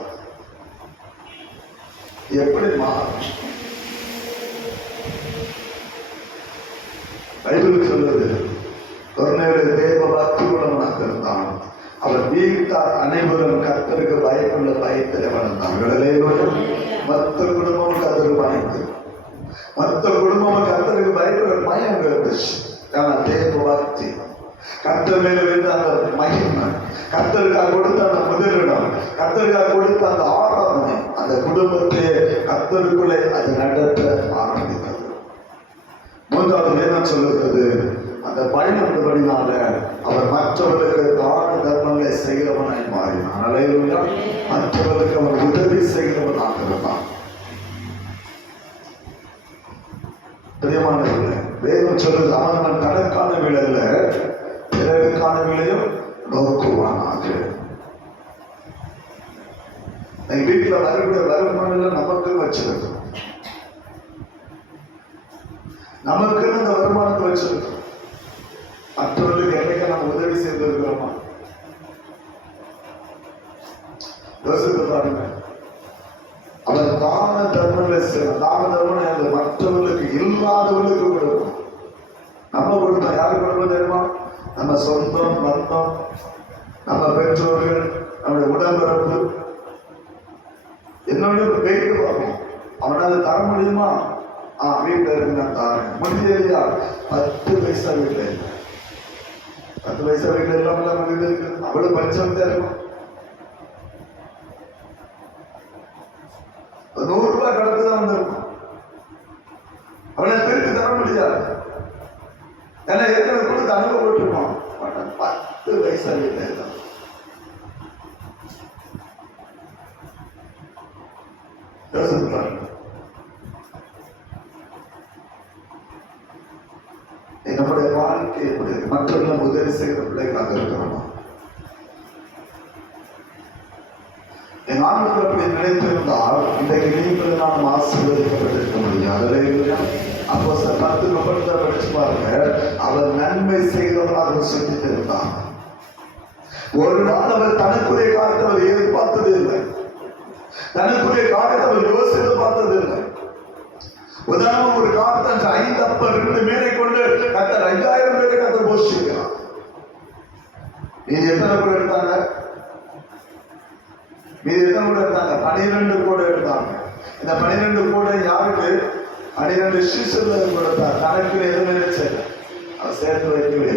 எப்படி மாறும்? பைபிள் சொல்லுது, கொர்நேலியு தேவ பக்தி உள்ளவனாக இருந்தான். அவர் வீட்டார் அனைவரும் கர்த்தருக்கு பயப்புள்ள பயத்தில் வளர்ந்தார்கள். மற்ற குடும்பம் கர்த்தருக்கு பயந்து, மற்ற குடும்பம் கர்த்தருக்கு பயப்படுற பயம் இருந்துச்சு. தேவ பக்தி, கர்த்தர் மேல இருந்த அந்த மகிமை, கர்த்தருக்காக கொடுத்த அந்த முதலிடம், கர்த்தருக்காக கொடுத்த அந்த ஆராதனை, அந்த குடும்பத்தையே கர்த்தருக்குள்ளே அது நடத்த ஆரம்பித்தது. மூன்றாவது வேதம் சொல்லுகிறது, அந்த பயணப்படினால அவர் மற்றவர்களுக்கு தான தர்மங்களை செய்கிறவனாய் மாறினான். அல்லேலூயா. மற்றவர்களுக்கு அவர் உதவி செய்கிறவனாக இருந்தான். பிரியமானவர்களே, வேதம் சொல்லுது, அவன் தனக்கான விலையில பிறருக்கான விலையும் நோக்குவானாக. வீட்டுல வரக்கூடிய வருமானம் நமக்கு வச்சிருக்கோம், நமக்கு அந்த வருமானத்தை வச்சிருக்கோம். மற்றவர்களுக்கு என்னைக்கு நம்ம உதவி செய்திருக்கிறோமா? யோசித்து பாருங்க. அவர் தான தர்மங்களை செய்யணும். தான தர்மம் மற்றவர்களுக்கு இல்லாதவர்களுக்கு கொடுக்கணும். நம்ம கொடுத்தோம், யாருக்கு கொடுப்போம் தெரியுமா? நம்ம சொந்தம் பந்தம், நம்ம பெற்றோர்கள், நம்முடைய உடம்பிறப்பு. என்னோட போயிட்டு பார்ப்போம், அவனால தர முடியுமா? வீட்டில் இருக்கு, நான் தாரேன். முடியலையா? 10 பைசா வீட்டில் இல்லை, 10 பைசா வீட்டில் இல்லாமல் நம்ம வீடு இருக்கு. அவ்வளவு பஞ்சம் இருக்கும். 100 ரூபாய் கடத்து தான் வந்திருக்கும். அவனை திருப்பி தர முடியாது. ஏன்னா ஏற்கனவே கொடுத்து அனுபவப்பட்டிருப்பான். 10 பைசா வீட்டில் இருக்கான். நம்முடைய வாழ்க்கை எப்படி மற்றவர்களும் உதவி செய்கிற பிள்ளைகளாக இருக்கிறோம். என் ஆண்டவர் அப்படி நினைத்திருந்தால் இன்றைக்கு நீங்கள் நாம் ஆசீர்வதிக்கப்பட்டிருக்க முடியாது. அப்போ 10 படிச்சு பாருங்க, அவர் நன்மை செய்கிறவராக சிந்தித்திருந்தார். ஒரு நாள் அவர் தனக்குரிய காரியத்தை அவர் எதிர்பார்த்தது இல்லை, தனக்குரிய காரியத்தை அவர் யோசித்து பார்த்தது இல்லை. உதாரணம், ஒரு காலத்தை 5 அப்பம் 2 மீனை கொண்டு கர்த்தர் 5000 பேரை கர்த்தர் போஷிக்கிறார். மீதி எத்தனை கூட எடுத்தாங்க? மீதி எத்தனை கூட எடுத்தாங்க? 12 கூட எடுத்தாங்க. இந்த 12 கூட யாருக்கு? 12 சிசுகளுக்கு கொடுத்தார். தனக்கு எதுவுமே செய்யல, அவர் சேர்த்து வைக்கவில்லை.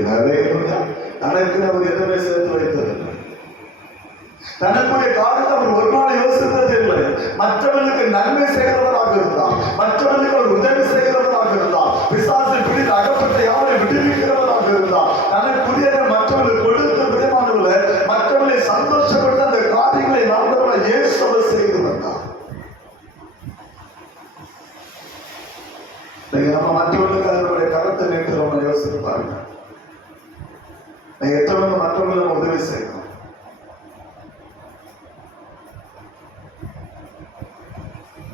தனக்கு அவர் எதுவுமே சேர்த்து வைத்ததில்லை. தனக்குரிய காரியத்தை அவர் ஒரு நாள் யோசித்தது இல்லை. மற்றவர்களுக்கு நன்மை செய்கிறவராக இருந்தார், மற்றவர்களுக்கு அவர் உதவி செய்கிறவராக இருந்தார், பிசாசில் பிடித்து அகப்பட்ட யாரை விடுவிக்கிறவராக இருந்தார். தனக்குரிய மற்றவர்களுக்கு கொடுத்த விதமானவர்கள மற்றவர்களை சந்தோஷப்படுத்த அந்த காரியங்களை நடந்தவரை இயேசு அவர் செய்து வந்தார். நம்ம மற்றவர்களுக்கு அதனுடைய கருத்தை நேற்று நம்ம யோசித்து பாருங்க. நீங்க எத்தனை மற்றவர்கள் நம்ம உதவி செய்யணும்.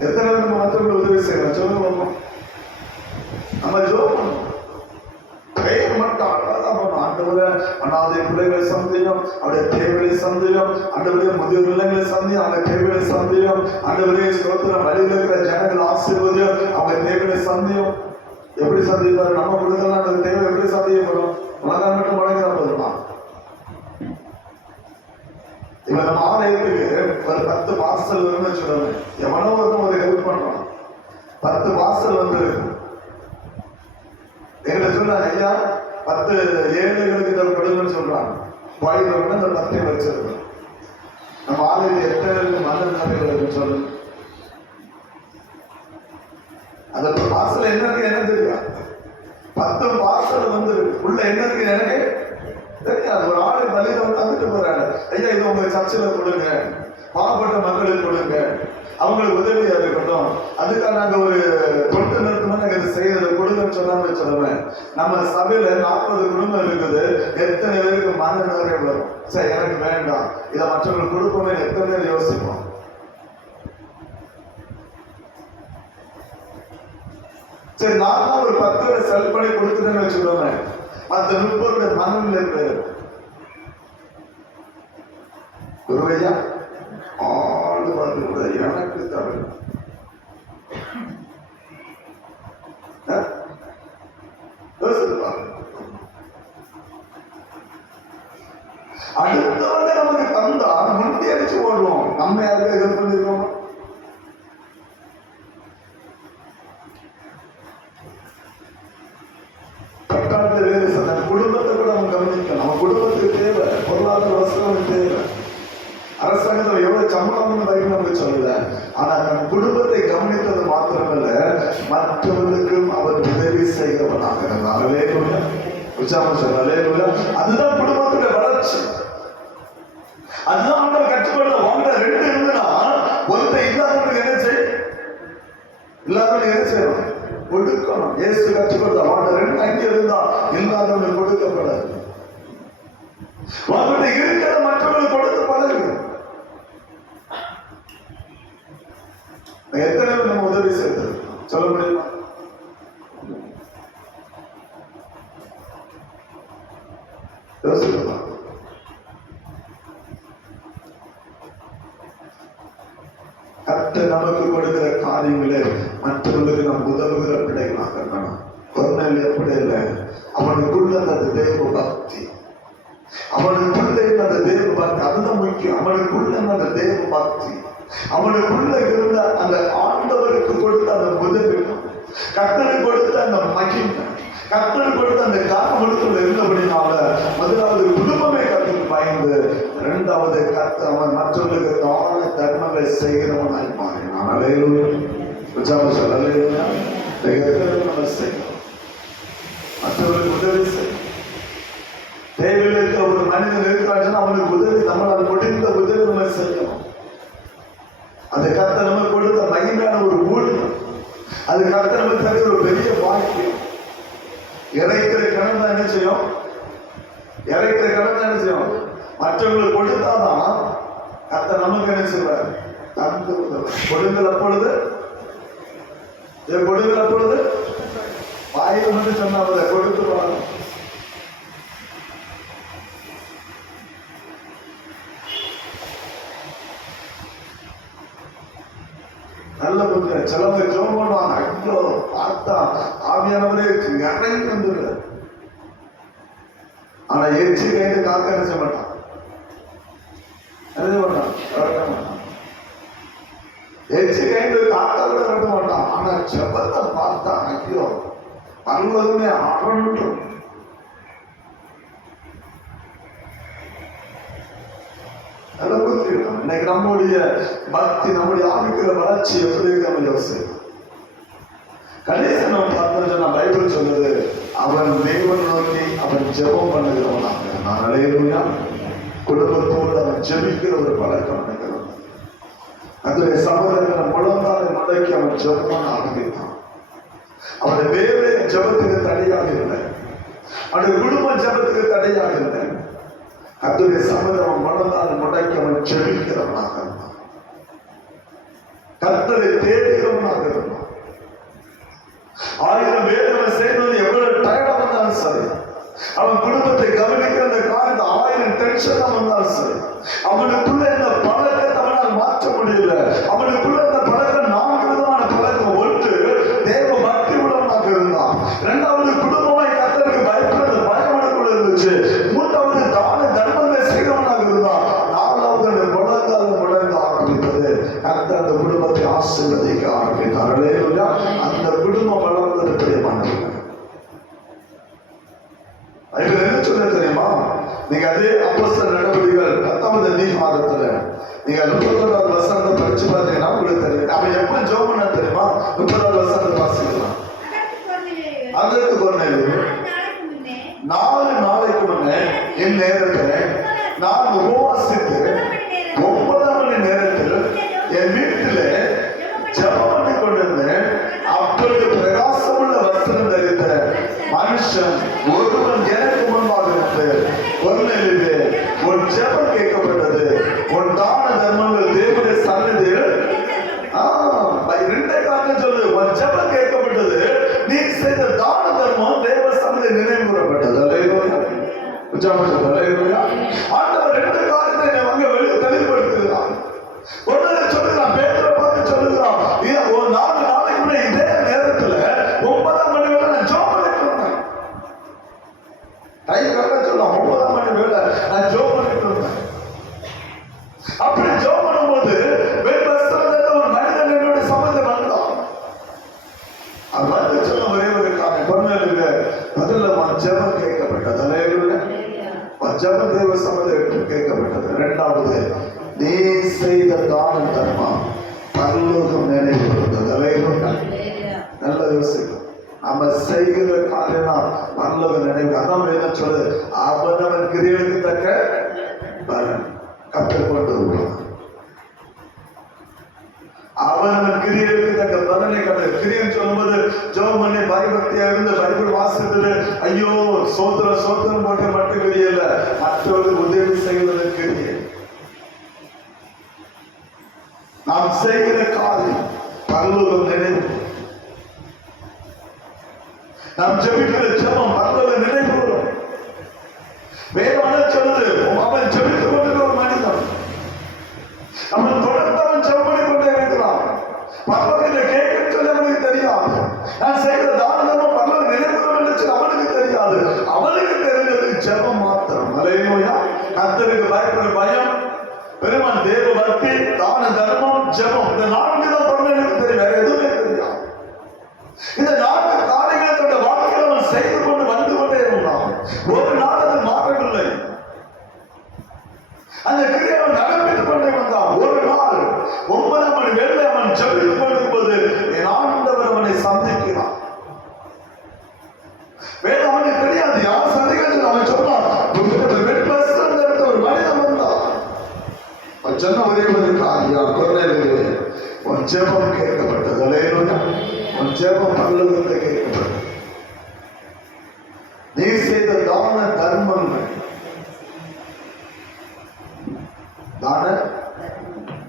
எத்தனை பேர் நம்ம மற்றவங்களை உதவி செய்யலாம் சொல்லுங்க பார்ப்போம். நம்ம ஜோம் பெயர் மட்டும் அழகாதான் பண்ணணும். ஆண்டவரே அனாதை பிள்ளைகளை சந்தியும், அவருடைய தேவைகளை சந்தியும், ஆண்டவரே முதியோர் இல்லங்களை சந்தியும், அவங்க தேவைகளை சந்தியும், ஆண்டவரே ஸ்தோத்திரம் வழியில் இருக்கிற ஜனங்கள் ஆசீர்வதியும், அவங்க தேவைகளை சந்தியும். எப்படி சந்திப்பாரு? நம்ம கொடுக்கலாம் அந்த தேவை எப்படி சந்திக்கப்படும்? உலகம் மட்டும் முழங்காம போதுமா? இப்ப நம்ம ஆலயத்துக்கு ஒரு 10 வாசல் வரும்னு வச்சுக்கோங்க. எவனோ ஒரு ஹெல்ப் பண்றான், 10 வாசல் வந்து எங்களை சொன்னாங்க, ஐயா 10 ஏழைகளுக்கு இதை கொடுங்கன்னு சொல்றாங்க. வாய்ப்பு அந்த 10 வச்சிருக்கோம். நம்ம ஆலயத்தில் எத்தனை மன்னர் நகைகள் இருக்குன்னு சொல்லுங்க. அந்த வாசல் என்னருக்கு என்ன தெரியும்? 10 வாசல் வந்து உள்ள என்னருக்கு எனக்கு தெரியாது. ஒரு ஆளு பள்ளியில வந்து வந்துட்டு போறாங்க, ஐயா இது உங்க சர்ச்சில் கொடுங்க, பாவப்பட்ட மக்களுக்கு கொடுங்க, அவங்களுக்கு உதவியா இருக்கட்டும், அதுக்காக நாங்க ஒரு தொண்டு நிறுத்தமா நாங்க இதை செய்யறது கொடுங்கன்னு சொன்னான்னு சொல்லுவேன். நம்ம சபையில 40 குடும்பம் இருக்குது. எத்தனை பேருக்கு மன நிறைவு வரும்? சரி எனக்கு வேண்டாம், இதை மற்றவங்களுக்கு கொடுப்போமே எத்தனை பேர் யோசிப்போம்? சரி நான் தான் ஒரு 10 பேரை செல் பண்ணி கொடுத்துட்டேன்னு வச்சுக்கோங்க. மற்ற 30 மனநிலை பேர் குருவையா ஆளு வந்து எனக்கு தவிர அடுத்தவங்க நமக்கு தந்தா முட்டி அடிச்சு ஓடுவோம். நம்ம யாருக்கு ஹெல்ப் பண்ணிருக்கோம்? பட்டாளத்தில் வேலை சொன்ன குடும்பத்தை கூட நம்ம கவனிக்கணும். நம்ம குடும்பத்துக்கு தேவை, பொருளாதார வசதி தேவை. அரசாங்கத்தில் எவ்வளவு சம்பளம்னு வரைக்கும் நமக்கு சொல்லல. ஆனா நம்ம குடும்பத்தை கவனித்தது மாத்திரமல்ல, மற்றவர்களுக்கும் அவர் உதவி செய்கிறவனாக இருந்தார். அதுதான் குடும்பத்துடைய வளர்ச்சி. அதுதான் ஆண்டவர் கற்றுக்கொள்ள வாங்க 2 இருந்தனா ஒன்றை இல்லாதவனுக்கு என்ன செய்யும்? இல்லாதவனுக்கு என்ன செய்யணும்? கொடுக்கணும். இயேசு கற்றுக்கொள்ள வாங்க 2 அங்கே இருந்தா இல்லாதவனுக்கு கொடுக்கப்படாது. அவர்கிட்ட இருக்கிற மற்றவர்களுக்கு கொடுத்து பழகுது. எத்தனை பேர் நம்ம உதவி செய்தது சொல்ல முடியுமா? யோசிக்கலாம். கர்த்தர் நமக்கு கொடுக்கிற காரியங்களே மற்றவர்களுக்கு நாம் உதவுகிற பிள்ளைகளாக இருக்கணும். கொரோனாவில் எப்படி இல்லை, அவனுக்குள்ள அந்த தேவ பக்தி, அவனுக்குள்ள அந்த தேவ பக்தி அதுதான் முக்கியம். அவனுக்குள்ள அந்த தேவ பக்தி, அவனுக்குள்ள இருந்த அந்த ஆண்டவருக்கு கொடுத்த அந்த உதவி, கர்த்தருக்கு கொடுத்த அந்த மகிமை, கர்த்தருக்கு கொடுத்த அந்த காரணம் இருந்தபடினால முதலாவது குடும்பமே கர்த்தருக்கு பயந்து, 2வது கர்த்தர் அவன் மற்றவர்களுக்கு தான தர்மங்களை செய்கிறவனாய் மாறினான். அல்லேலூயா. அல்லேலூயா. நம்ம செய்யணும், மற்றவர்களுக்கு உதவி செய்யணும். தேவையில் இருக்கிற ஒரு மனிதன் இருக்கிறான், அவனுக்கு உதவி நம்மளால் முடிந்த உதவி நம்ம செய்யணும். அது கர்த்தர் நமக்கு கொடுத்த மகிமையான ஒரு ஊழியம், அது கர்த்தர் நமக்கு தருகிற ஒரு பெரிய வாக்கியம். இறைக்கிற கடன் தான் என்ன செய்யும்? இறைக்கிற கடன் தான் என்ன செய்யும்? மற்றவங்களுக்கு கொடுத்தாதான் கர்த்தர் நமக்கு என்ன செய்வார்? தந்து உதவுவார். கொடுங்கள் அப்பொழுது கொடுங்கள் அப்பொழுது வாயில மட்டும் சொன்னாங்க கொடுத்து வாங்க. நல்ல புரிஞ்ச சிலவங்க ஜோம் பண்ணுவாங்க, ஐயோ பார்த்தா ஆவியானவரே இறங்கி வந்துடுற. ஆனா எச்சி கைது காக்க என்ன செய்ய மாட்டான், என்ன மாட்டான், எச்சி கைது காக்க கூட விட மாட்டான். ஆனா செபத்தை பார்த்தா ஐயோ பல்வதுமே அரண்டும். இன்னைக்கு நம்முடைய பக்தி, நம்முடைய ஆவிக்கிற வளர்ச்சி எப்படி நம்ம யோசிக்கணும். கடைசி நம்ம பார்த்தோம்னா பைபிள் சொல்லுது, அவன் தேவன் நோக்கி அவன் ஜெபம் பண்ணுகிறவனாக. நான் அல்லேலூயா. குடும்பத்தோடு அவன் ஜெபிக்கிற ஒரு பழக்கம் நினைக்கிறோம். அதுடைய சகோதரர்களை முழந்தாலை மடக்கி அவன் ஜெபம் ஆரம்பித்தான். அவனுடைய வேலை ஜெபத்துக்கு தடையாக இல்லை, அவனுடைய குடும்ப ஜெபத்துக்கு தடையாக இல்லை. அதுடைய சகோதரன் முழந்தாலை முடக்கி அவன் ஜெபிக்கிறவனாக இருந்தான். கர்த்தரை தேடுகிறவனாக இருந்தான். 1000 வேதனை செய்வது எவ்வளவு டயர்டா வந்தாலும் சரி, அவன் குடும்பத்தை கவனிக்கிற அந்த காரியத்தை 1000 டென்ஷன் வந்தாலும் சரி, அவனுக்குள்ள இந்த பழக்கத்தை அவனால் மாற்ற முடியல. அவனுக்குள்ள இந்த பழக்கம் 4 விதமான பழக்கம். ஒன்று, தேவ பக்தி உள்ளவனாக இருந்தான். 2வது, குடும்பமாய் கர்த்தருக்கு பயப்படுறது பயமனுக்குள்ள இருந்துச்சு. 3வது, தான தர்மங்களை செய்கிறவனாக இருந்தான். 4வது, அந்த முழங்கால் முழங்க ஆரம்பித்தது. கர்த்தர் அந்த குடும்பத்தை ஆசீர்வதிக்க ஆரம்பித்தார். அல்லேலூயா. அந்த குடும்பம் வளர்ந்தது பிரியமானவர்களே. என்ன சொல்ல தெரியுமா? நீங்க அதே அப்போஸ்தலர் நடவடிக்கைகள் 10வது அதிகாரத்துல நீங்க 31வது வசனத்தை படிச்சு பார்த்தீங்கன்னா உங்களுக்கு தெரியும். அவன் எப்ப ஜெபம் பண்ண தெரியுமா? 30வது வசனத்தை வாசிக்கலாம். அதற்கு கொர்நேலியு 4 நாளைக்கு முன்னே என் நேரத்தில் நான் உபவாசித்து 9 மணி நேரத்தில் என் வீட்டிலே ஜெபம் பண்ணி கொண்டிருந்தேன். அப்பொழுது பிரகாசமுள்ள வஸ்திரம் தரித்த மனுஷன் ஒருவன் எனக்கு முன்பாக இருந்து, கொர்நேலியுவே, உன் ஜெபம் கேட்கப்பட்டது, உன் தான தர்மங்கள் தேவனுடைய சந்நிதியில் 2 காரணம் சொல்லு. உன் ஜெபம் கேட்கப்பட்டது, நீ செய்த தான தர்மம் தேவ சந்நிதியில் நினைவு கூறப்பட்டது. அல்லேலூயா. அல்லேலூயா. ஆண்டவர் 2 காரியத்தை அங்க வெளிப்படுத்துகிறார். ஒன்னு சொல்லுகிறான், பேதுருவை பார்த்து சொல்லுகிறான், 4 நாளைக்கு முன்னே இதே நேரத்துல 9 மணி வேளை நான் ஜெபம் பண்ணிட்டு இருந்தேன். கை கட்ட சொல்லலாம், 9 மணி வேளை நான் ஜெபம் பண்ணிட்டு இருந்தேன். அப்படி ஜெபம் பண்ணும்போது ஒரு மனிதன் என்னோட சம்பந்தம் வந்தான். அது வந்து சொல்ல ஒரே ஒரு காரணம், கொர்நேலியுவே, முதல்ல உன் ஜெபம் கேட்கப்பட்டது. அல்லேலூயா. உன் ஜெபம் தேவ சம்பந்தம் கேட்கப்பட்டது. 2வது, நீ செய்த தான தர்மம் பரலோகம் நினைவு கூர்ந்தது. அல்லேலூயா. நல்ல யோசிக்கும். நம்ம செய்கிற காரியம் பரலோகம் நினைவு. அதான் வேதம் சொல்லுது, அவனவன் கிரியைகளுக்கு தக்க பலன் கற்றுக் கொண்டு வருவான். அவனவன் கிரியைகளுக்கு தக்க பலனை கற்று. கிரியன் சொல்லும்போது ஜெபம் பண்ணி பயபக்தியா இருந்து பைபிள் வாசித்தது, ஐயோ சோத்திரம் சோத்திரம் போட்டு மட்டும் கிரியை இல்ல, மற்றவர்கள் உதவி செய்வது கிரியை. நாம் செய்கிற காரியம் பரலோகம் நினைவு. நாம் ஜெபிக்கிற ஜெபம் பரலோகம் நினைவு கூறும். வேதம் சொல்லுது, அவன் ஜெபித்துக் கொண்டிருக்கிற ஒரு மனிதன், அவன் தொடர்ந்து அவன் ஜெபம் பண்ணி கொண்டே இருக்கிறான். பரலோகத்தை கேட்க சொல்லி அவனுக்கு தெரியாது. நான் செய்கிற தான தர்மம் பரலோகம் நினைவு கூறும் என்று சொல்லி அவனுக்கு தெரியாது. அவனுக்கு தெரிந்தது ஜெபம் மாத்திரம். அல்லேலூயா. கர்த்தருக்கு பயப்படுற பயம், பெருமான் தேவ பக்தி, தான தர்மம், ஜெபம், இந்த 4 தான் கொர்நேலியுவுக்கு தெரியும். வேற எதுவுமே தெரியாது. இந்த 4 காரியங்களை தன்னுடைய வாழ்க்கையில் அவன் செய்து கொண்டு வந்து கொண்டே இருந்தான். ஒரு நாள் அது மாறவில்லை. அந்த கிரியை அவன் நடைபெற்றுக் கொண்டே வந்தான். ஒரு நாள் 9 மணி வேளை அவன் ஜெபித்துக் கொண்டிருக்கும்போது என் ஆண்டவர் அவனை சந்திக்கிறான். வேறு அவனுக்கு தெரியாது யார் சந்திக்கிறது. அவன் சொன்னான், ஒரு மனிதன் வந்தான். சொன்ன ஒரே ஒரு காரியம், கொர்நேலியுவே, உன் ஜெபம் கேட்கப்பட்டது. அல்லேலூயா. உன் ஜெபம் பரலோகத்தில் கேட்கப்பட்டது. நீ செய்த தான தர்மங்கள், தான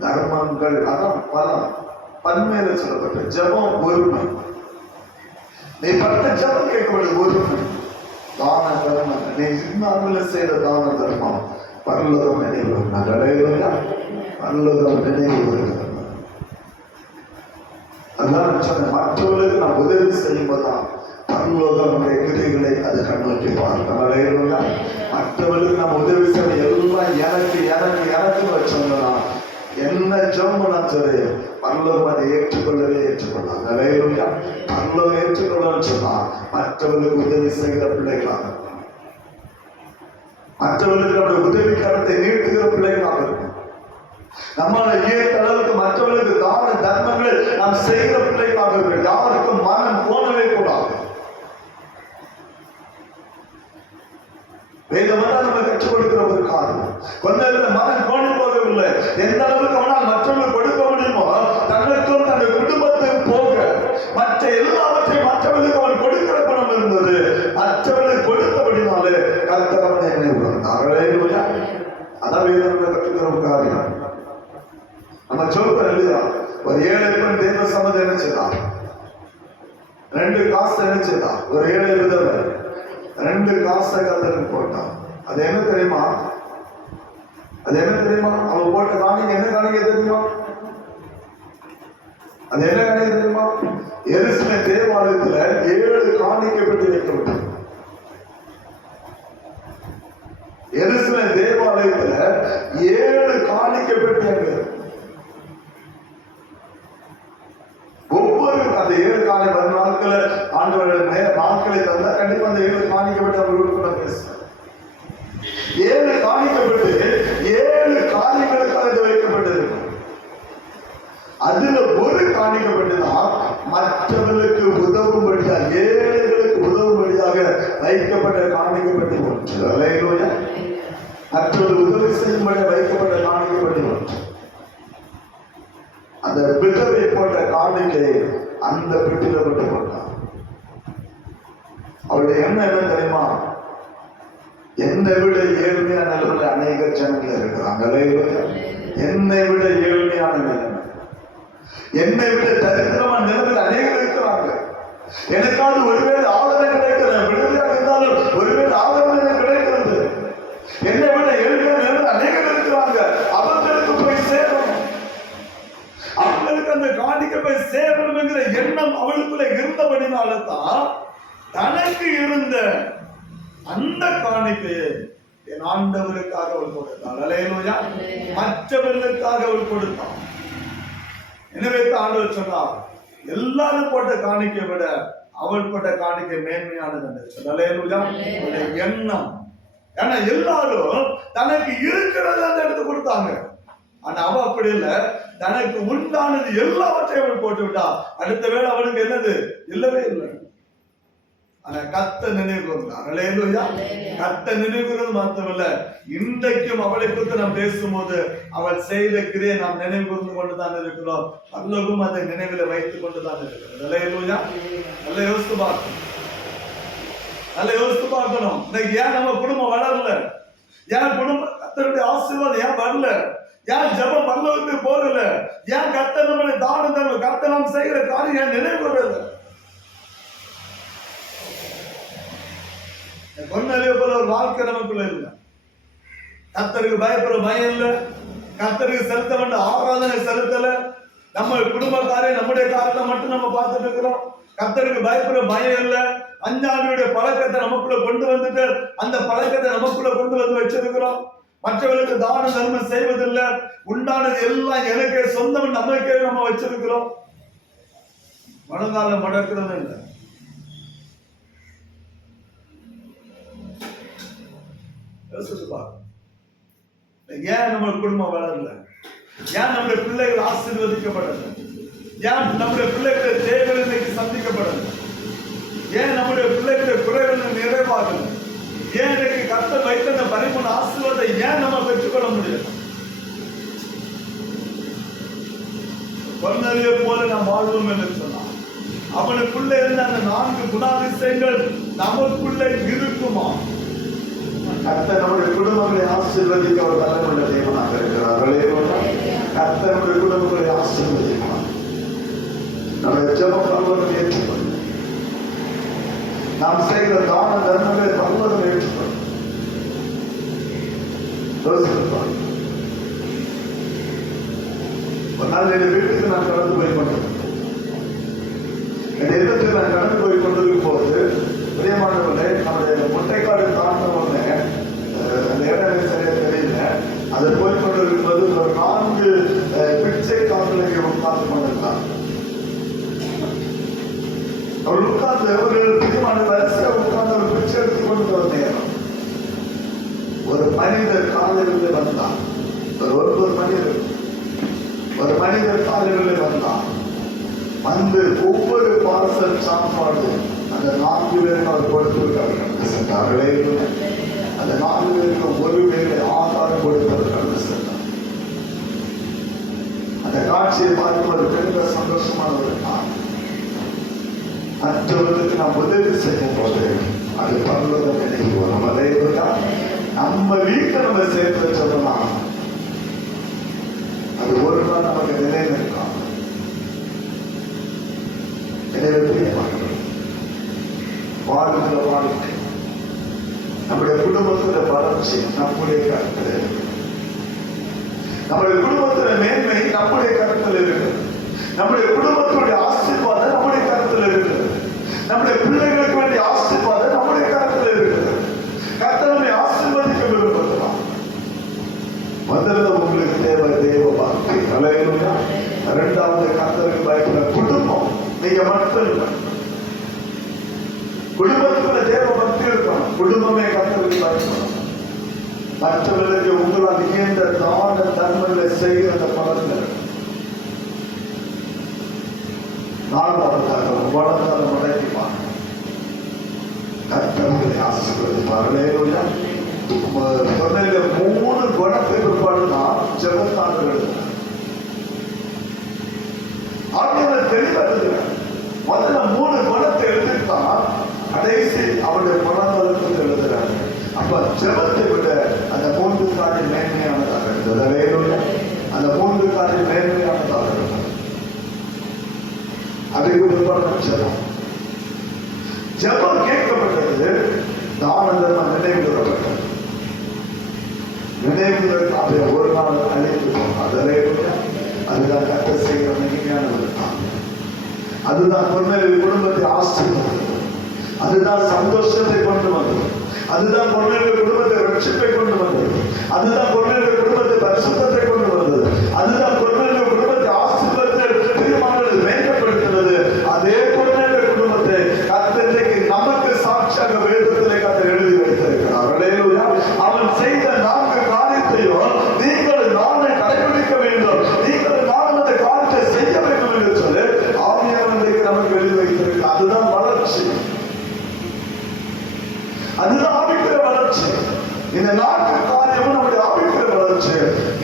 தர்மங்கள், அதான் பலம் பன்மையில சொல்லப்பட்ட ஜெபம் ஒருமை. நீ பட்ட ஜெபம் கேட்கப்பட்டது ஒருமை. தான தர்மங்கள், நீ இன்னாமல் செய்த தான தர்மம் பரலோகம் நினைவு. அல்லேலூயா. பரலோகம் நினைவு வருகிறது. அதான் சொன்ன, மற்றவர்களுக்கு நாம் உதவி செய்யும்போதுதான் பரலோகமுடைய கிரியைகளை அது கண்ணோக்கி பார்க்கணும். அல்லேலூயா. மற்றவர்களுக்கு நாம் உதவி செய்ய எல்லாம் எனக்கு எனக்கு எனக்கு சொன்னா என்ன ஜெபம் நான் சொல்லி பரலோகம் அதை ஏற்றுக்கொள்ளவே ஏற்றுக்கொள்ளாது. அல்லேலூயா. பரலோகம் ஏற்றுக்கொள்ளணும்னு சொன்னா மற்றவர்களுக்கு உதவி செய்கிற பிள்ளைகளாக, மற்றவர்களுக்கு நம்முடைய உதவி கரத்தை நீட்டுகிற பிள்ளைகளாக இருக்கும். நம்மளை இயற்ற அளவுக்கு மற்றவர்களுக்கு தான தர்மங்களை நாம் செய்கிற பிள்ளைகளாக இருக்கும். யாருக்கும் மனம் போனவே கூடாது. வேதமெல்லாம் நம்ம கற்றுக் கொடுக்கிற ஒரு காரணம். கொர்நேலியுவின் மனம் கோணி போகவில்லை. எந்த அளவுக்கு அவனால் மற்றவர்களுக்கு கொடுக்க முடியுமோ தனக்கும் தன்னுடைய குடும்பத்துக்கு போக மற்ற எல்லாவற்றையும் மற்றவர்களுக்கு அவன் கொடுக்கிற குணம் இருந்தது. மற்றவர்களுக்கு கொடுத்தபடினாலே கர்த்தர் அவனை நினைவு. அதான் வேதம் கற்றுக்கிற ஒரு காரியம். நம்ம சொல்றோம் இல்லையா, ஒரு 7 சபதை என்ன செய்தான்? 2 காசு என்ன செய்தான்? ஒரு ஏழை விதவை 2 காசை கத்தருக்கு போட்டான். அது என்ன தெரியுமா? அது என்ன தெரியுமா? அவன் போட்ட காணிக்கை என்ன காணிக்கை தெரியுமா? அது என்ன காணிக்கை தெரியுமா? எருசலேம் தேவாலயத்துல 7 காணிக்கை பெட்டி வைக்கப்பட்டது. எருசலேம் தேவாலயத்துல 7 காணிக்கை பெட்டி அங்க. ஒவ்வொரு அந்த 7 காணி வரும் நாட்களை ஆண்டவர்கள் நாட்களை தந்தா கண்டிப்பா அந்த 7 காணிக்கை பெட்டி அவர்களுக்கு நான் பேசுறேன். 7 காணிக்கப்பட்டு 7 காரியங்களுக்காக இது வைக்கப்பட்டிருக்கும். அதுல ஒரு காணிக்கப்பட்டுதான் மற்றவர்களுக்கு உதவும்படியாக, ஏழைகளுக்கு உதவும்படியாக வைக்கப்பட்ட காணிக்கப்பட்டு ஒன்று. அல்லேலூயா. மற்றொரு உதவி செய்யும்படி வைக்கப்பட்ட காணிக்கப்பட்டு ஒன்று. அந்த விதவை போட்ட காணிக்கை அந்த பெட்டியில கொண்டு போட்டான். அவருடைய எண்ணம் என்ன தெரியுமா? என்னை விட ஏழ்மையான நிலைமையில அநேக ஜனங்கள் இருக்கிறாங்க. என்னை விட ஏழ்மையான நிலைமை, என்னை விட தரித்திரமான நிலைமையில் அநேகர் இருக்கிறாங்க. எனக்காவது ஒருவேளை ஆதரவு கிடைக்கிறது, விடுதலையாக இருந்தாலும் ஒருவேளை ஆதரவு கிடைக்கிறது. என்னை விட ஏழ்மையான நிலைமையில் அநேகர் இருக்கிறாங்க. அவர்களுக்கு போய் சேரணும், அவங்களுக்கு அந்த காணிக்க போய் சேரணும் என்கிற எண்ணம் அவளுக்குள்ள இருந்தபடினால்தான் தனக்கு இருந்த அந்த காணிக்கையை என் ஆண்டவருக்காக அவள் கொடுத்தாள். அல்லேலூயா. மற்றவர்களுக்காக அவள் கொடுத்தாள். எனவே ஆண்டவர் சொன்னார், எல்லாரும் போட்ட காணிக்கை விட அவள் போட்ட காணிக்கை மேன்மையானது என்று சொன்னார். அல்லேலூயா. எண்ணம். ஏன்னா எல்லாரும் தனக்கு இருக்கிறத அந்த இடத்துக்கு கொடுத்தாங்க. ஆனா அவ அப்படி இல்லை, தனக்கு உண்டானது எல்லாவற்றையும் அவள் போட்டு விட்டா. அடுத்த வேளை அவளுக்கு என்னது இல்லவே இல்லை. ஆனா கத்த நினைவு கூர்ந்தார். அல்லேலூயா. கத்த நினைவு கூர்ந்தது மாத்திரமல்ல, இன்றைக்கும் அவளை குறித்து நாம் பேசும்போது அவள் செய்த கிரியை நாம் நினைவு கூர்ந்து கொண்டுதான் இருக்கிறோம். பரலோகம் அதை நினைவில் வைத்துக் கொண்டுதான் இருக்கிறது. அல்லேலூயா. நல்ல யோசித்து பார்க்கணும், நல்ல யோசித்து பார்க்கணும். இன்னைக்கு ஏன் நம்ம குடும்பம் வளரல? ஏன் குடும்பம் கர்த்தருடைய ஆசீர்வாதம் ஏன் வரல? ஏன் ஜெபம் பரலோகத்துக்கு போகல? ஏன் கர்த்தர் நம்மளை தானம் தரும், கர்த்தர் நாம் செய்கிற காரியம் ஏன் நினைவு கூறல? பொன்னழிவு போல ஒரு வாழ்க்கை நமக்குள்ள இல்லை. கர்த்தருக்கு பயப்படுற பயம் இல்லை, கர்த்தருக்கு செலுத்த வேண்டிய ஆராதனை செலுத்தல. நம்ம குடும்ப காரியம், நம்முடைய காரியத்தை மட்டும் நம்ம பார்த்துட்டு இருக்கிறோம். கர்த்தருக்கு பயப்படுற பயம் இல்லை. அஞ்ஞானியுடைய பழக்கத்தை நமக்குள்ள கொண்டு வந்துட்டு அந்த பழக்கத்தை நமக்குள்ள கொண்டு வந்து வச்சிருக்கிறோம். மற்றவர்களுக்கு தான தர்மம் செய்வதில்லை. உண்டானது எல்லாம் எனக்கே சொந்தம் நம்மளுக்கே நம்ம வச்சிருக்கிறோம். மனதால மடக்கிறது இல்லை. ஏன் நம்ம குடும்பம் வளரல? ஏன் நம்முடைய பிள்ளைகள் ஆசீர்வதிக்கப்படல? ஏன் நம்முடைய பிள்ளைகளுடைய தேவைகள் இன்னைக்கு சந்திக்கப்படல? ஏன் நம்முடைய பிள்ளைகளுடைய குறைகள் நிறைவாகல? ஏன் இன்னைக்கு கர்த்தர் வைத்த அந்த பரிபூர்ண ஆசீர்வாதத்தை ஏன் நம்ம பெற்றுக்கொள்ள முடியல? பொன்னழிவை போல நாம் வாழ்வோம் என்று சொன்னார். அவனுக்குள்ள இருந்த அந்த 4 குணாதிசயங்கள் நமக்குள்ள இருக்குமா? கர்த்தர் நம்முடைய குடும்பங்களை ஆசீர்வதிக்க ஒரு தலைமுறை தேவனாக இருக்கிறார். கர்த்தர் நம்முடைய குடும்பங்களை ஆசீர்வதிப்பார். நம்முடைய ஜெபம் பரலோகம் ஏற்றுக்கொள்ளும். நாம் செய்கிற தான தர்மங்களை பரலோகம் ஏற்றுக்கொள்ளும். ஒரு நாள் என் வீட்டுக்கு நான் கடந்து போய் கொண்டிருக்கேன். என் இடத்தில் நான் கடந்து போய் கொண்டிருக்கும் போது பிரியமானவர்களே, நம்முடைய முட்டைக்காடு தாண்ட உடனே அந்த இடம் சரியா தெரியல. அதை போய் கொண்டிருக்கும்போது ஒரு 4 பிச்சைக்காரர்களுக்கு உட்கார்ந்து கொண்டிருந்தார். அவர் உட்கார்ந்து ஒரு பிரியமான வரிசையா உட்கார்ந்து ஒரு பிச்சை எடுத்துக் கொண்டு வர நேரம் ஒரு மனிதர் காலையிலே வந்தார். ஒரு மனிதர் காலையிலே வந்தார். வந்து ஒவ்வொரு பார்சல் சாப்பாடு அந்த 4 பேருக்கு அவர் கொடுத்திருக்கார்கள் சென்றார்களே. அந்த 4 பேருக்கு ஒரு வேளை ஆகாரம் கொடுத்தவர் கடந்து சென்றார். அந்த காட்சியை பார்க்கும் ஒரு பெரிய சந்தோஷமான ஒரு நாள். மற்றவர்களுக்கு நாம் உதவி செய்யும் போது அது பரலோகம் நினைவு வரும். அதே நம்ம வீட்டை நம்ம சேர்த்து வச்சோம்னா அது ஒரு நாள் நமக்கு நிலைநிற்கும். வாழ்கிற வாழ்க்கை, நம்முடைய குடும்பத்துல வளர்ச்சி நம்முடைய கருத்துல இருக்கு. நம்முடைய குடும்பத்துல மேன்மை நம்முடைய கருத்துல இருக்கு. நம்முடைய குடும்பத்துடைய ஆசீர்வாதம் நம்முடைய கருத்துல இருக்கு. நம்முடைய பிள்ளைகளுக்கு வேண்டிய ஆசீர்வாதம் நம்முடைய கருத்துல இருக்கு. கர்த்தர் நம்மை ஆசீர்வதிக்க விரும்புகிறார். முதல்ல உங்களுக்கு தேவை தேவ வார்த்தை. அல்லேலூயா. இரண்டாவது கர்த்தருக்கு பயப்படுற குடும்பம். நீங்க மட்டும் இல்லை, குடும்பத்துல தேவ பக்தி இருக்கணும். குடும்பமே கர்த்தருக்கு பயப்படணும். மற்றவர்களுக்கு உங்களால் இயன்ற தான தர்மங்களை செய்கிற பலன்கள் நான்காவதாக வளர்ந்தாலும் முடக்கிப்பாங்க. கர்த்தர்களை ஆசீர்வதிப்பார். அல்லேலூயா. சொன்ன 3 குணத்தை பிற்பாடுதான் ஜெபத்தாண்டு எழுதுறார். ஆகியவர் தெளிவாக முதல்ல 3 குணத்தை எழுதித்தான் கடைசி அவருடைய பலன்களுக்கு எழுதுறாங்க. அப்ப ஜெபத்தை விட அந்த 3 காரியம் மேன்மையானதாக இருந்தது. அல்லேலூயா. அந்த 3 காரியம் மேன்மையானதாக இருந்தது. அதை விட ஜெபம். ஜெபம் கேட்கப்பட்டது, தான தர்மம் நினைவு கூறப்பட்டது. நினைவுகளுக்காக ஒரு நாள் அழைத்து போனார். அதுதான் கர்த்தர் செய்கிற மகிமையான ஒரு நாள். அதுதான் பொன்னேவி குடும்பத்தை ஆசீர்வதித்தது. அதுதான் சந்தோஷத்தை கொண்டு வந்தது. அதுதான் பொன்னேவி குடும்பத்தை ரட்சிப்பை கொண்டு வந்தது. அதுதான் பொன்னேவி குடும்பத்தை பரிசுத்தத்தை கொண்டு வந்தது. அதுதான் பொன்னேவி குடும்பத்தை ஆசீர்வாதத்தை தீர்மானங்களை மேம்படுத்தினது. அதே பொன்னேவி குடும்பத்தை கர்த்தருக்கு நமக்கு சாட்சியாக வேதத்திலே கர்த்தர் எழுதி வைத்திருக்கிறார். அல்லேலூயா. அவன் செய்த 4 காரியத்தையும் நீங்கள் நானே கடைபிடிக்க வேண்டும், நீங்கள் நானும் அந்த காரியத்தை செய்ய வேண்டும் என்று சொல்லி ஆவியானவருக்கு நமக்கு எழுதி வைத்திருக்கிறார். அதுதான் வளர்ச்சி. அதுதான் ஆவிக்குரிய வளர்ச்சி. இந்த 4 காரியமும் நம்முடைய ஆவிக்குரிய வளர்ச்சி.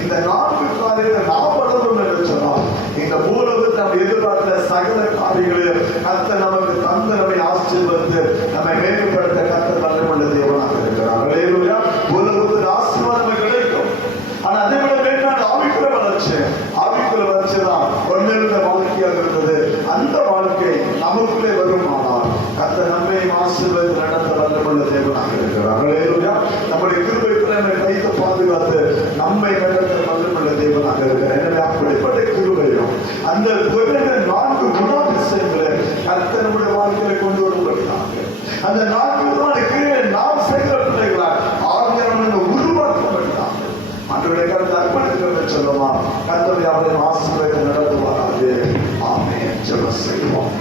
இந்த 4 காரியத்தை நாம் வளரணும் என்று சொன்னால் இந்த பூலகத்தை நம்ம எதிர்பார்த்த சகல காரியங்களையும் கர்த்தர் நமக்கு தந்து நம்மை ஆசீர்வதித்து நம்மை மேம்படுத்த கர்த்தர் வல்லமையுள்ள தேவனாக இருக்கிறார். அல்லேலூயா. பூலகத்தின் ஆசீர்வாதம் கிடைக்கும். ஆனா அதை விட வேண்டாம் ஆவிக்குரிய வளர்ச்சி. ஆவிக்குரிய வளர்ச்சி தான் பொன்னேறின வாழ்க்கையாக இருந்தது. அந்த வாழ்க்கை நமக்குள்ளே வருமானால் கர்த்தர் நம்மை ஆசீர்வதித்து நடத்த வல்லமையுள்ள தேவனாக இருக்கிறார். அல்லேலூயா. நம்முடைய கிருபைக்குள்ளே நம்மை வைத்து பாதுகாத்து நம்மை நடத்த வல்லமையுள்ள தேவனாக இருக்கிறார். எனவே அப்படிப்பட்ட கிருபையும் அந்த 4 குணாதிசயங்களை கர்த்தர் நம்முடைய வாழ்க்கையை கொண்டு வருவதற்காக அந்த 4 விதமான கிரியை நாம் செய்கிற பிள்ளைகளால் ஆவியானவர்கள் உருவாக்கப்பட்டாங்க. மற்றவருடைய கருத்து அர்ப்பணிக்கிறது சொல்லுமா கர்த்தர் அவரை ஆசீர்வதித்து நடத்துவாராக. ஆமென். ஜெபம் செய்வோம்.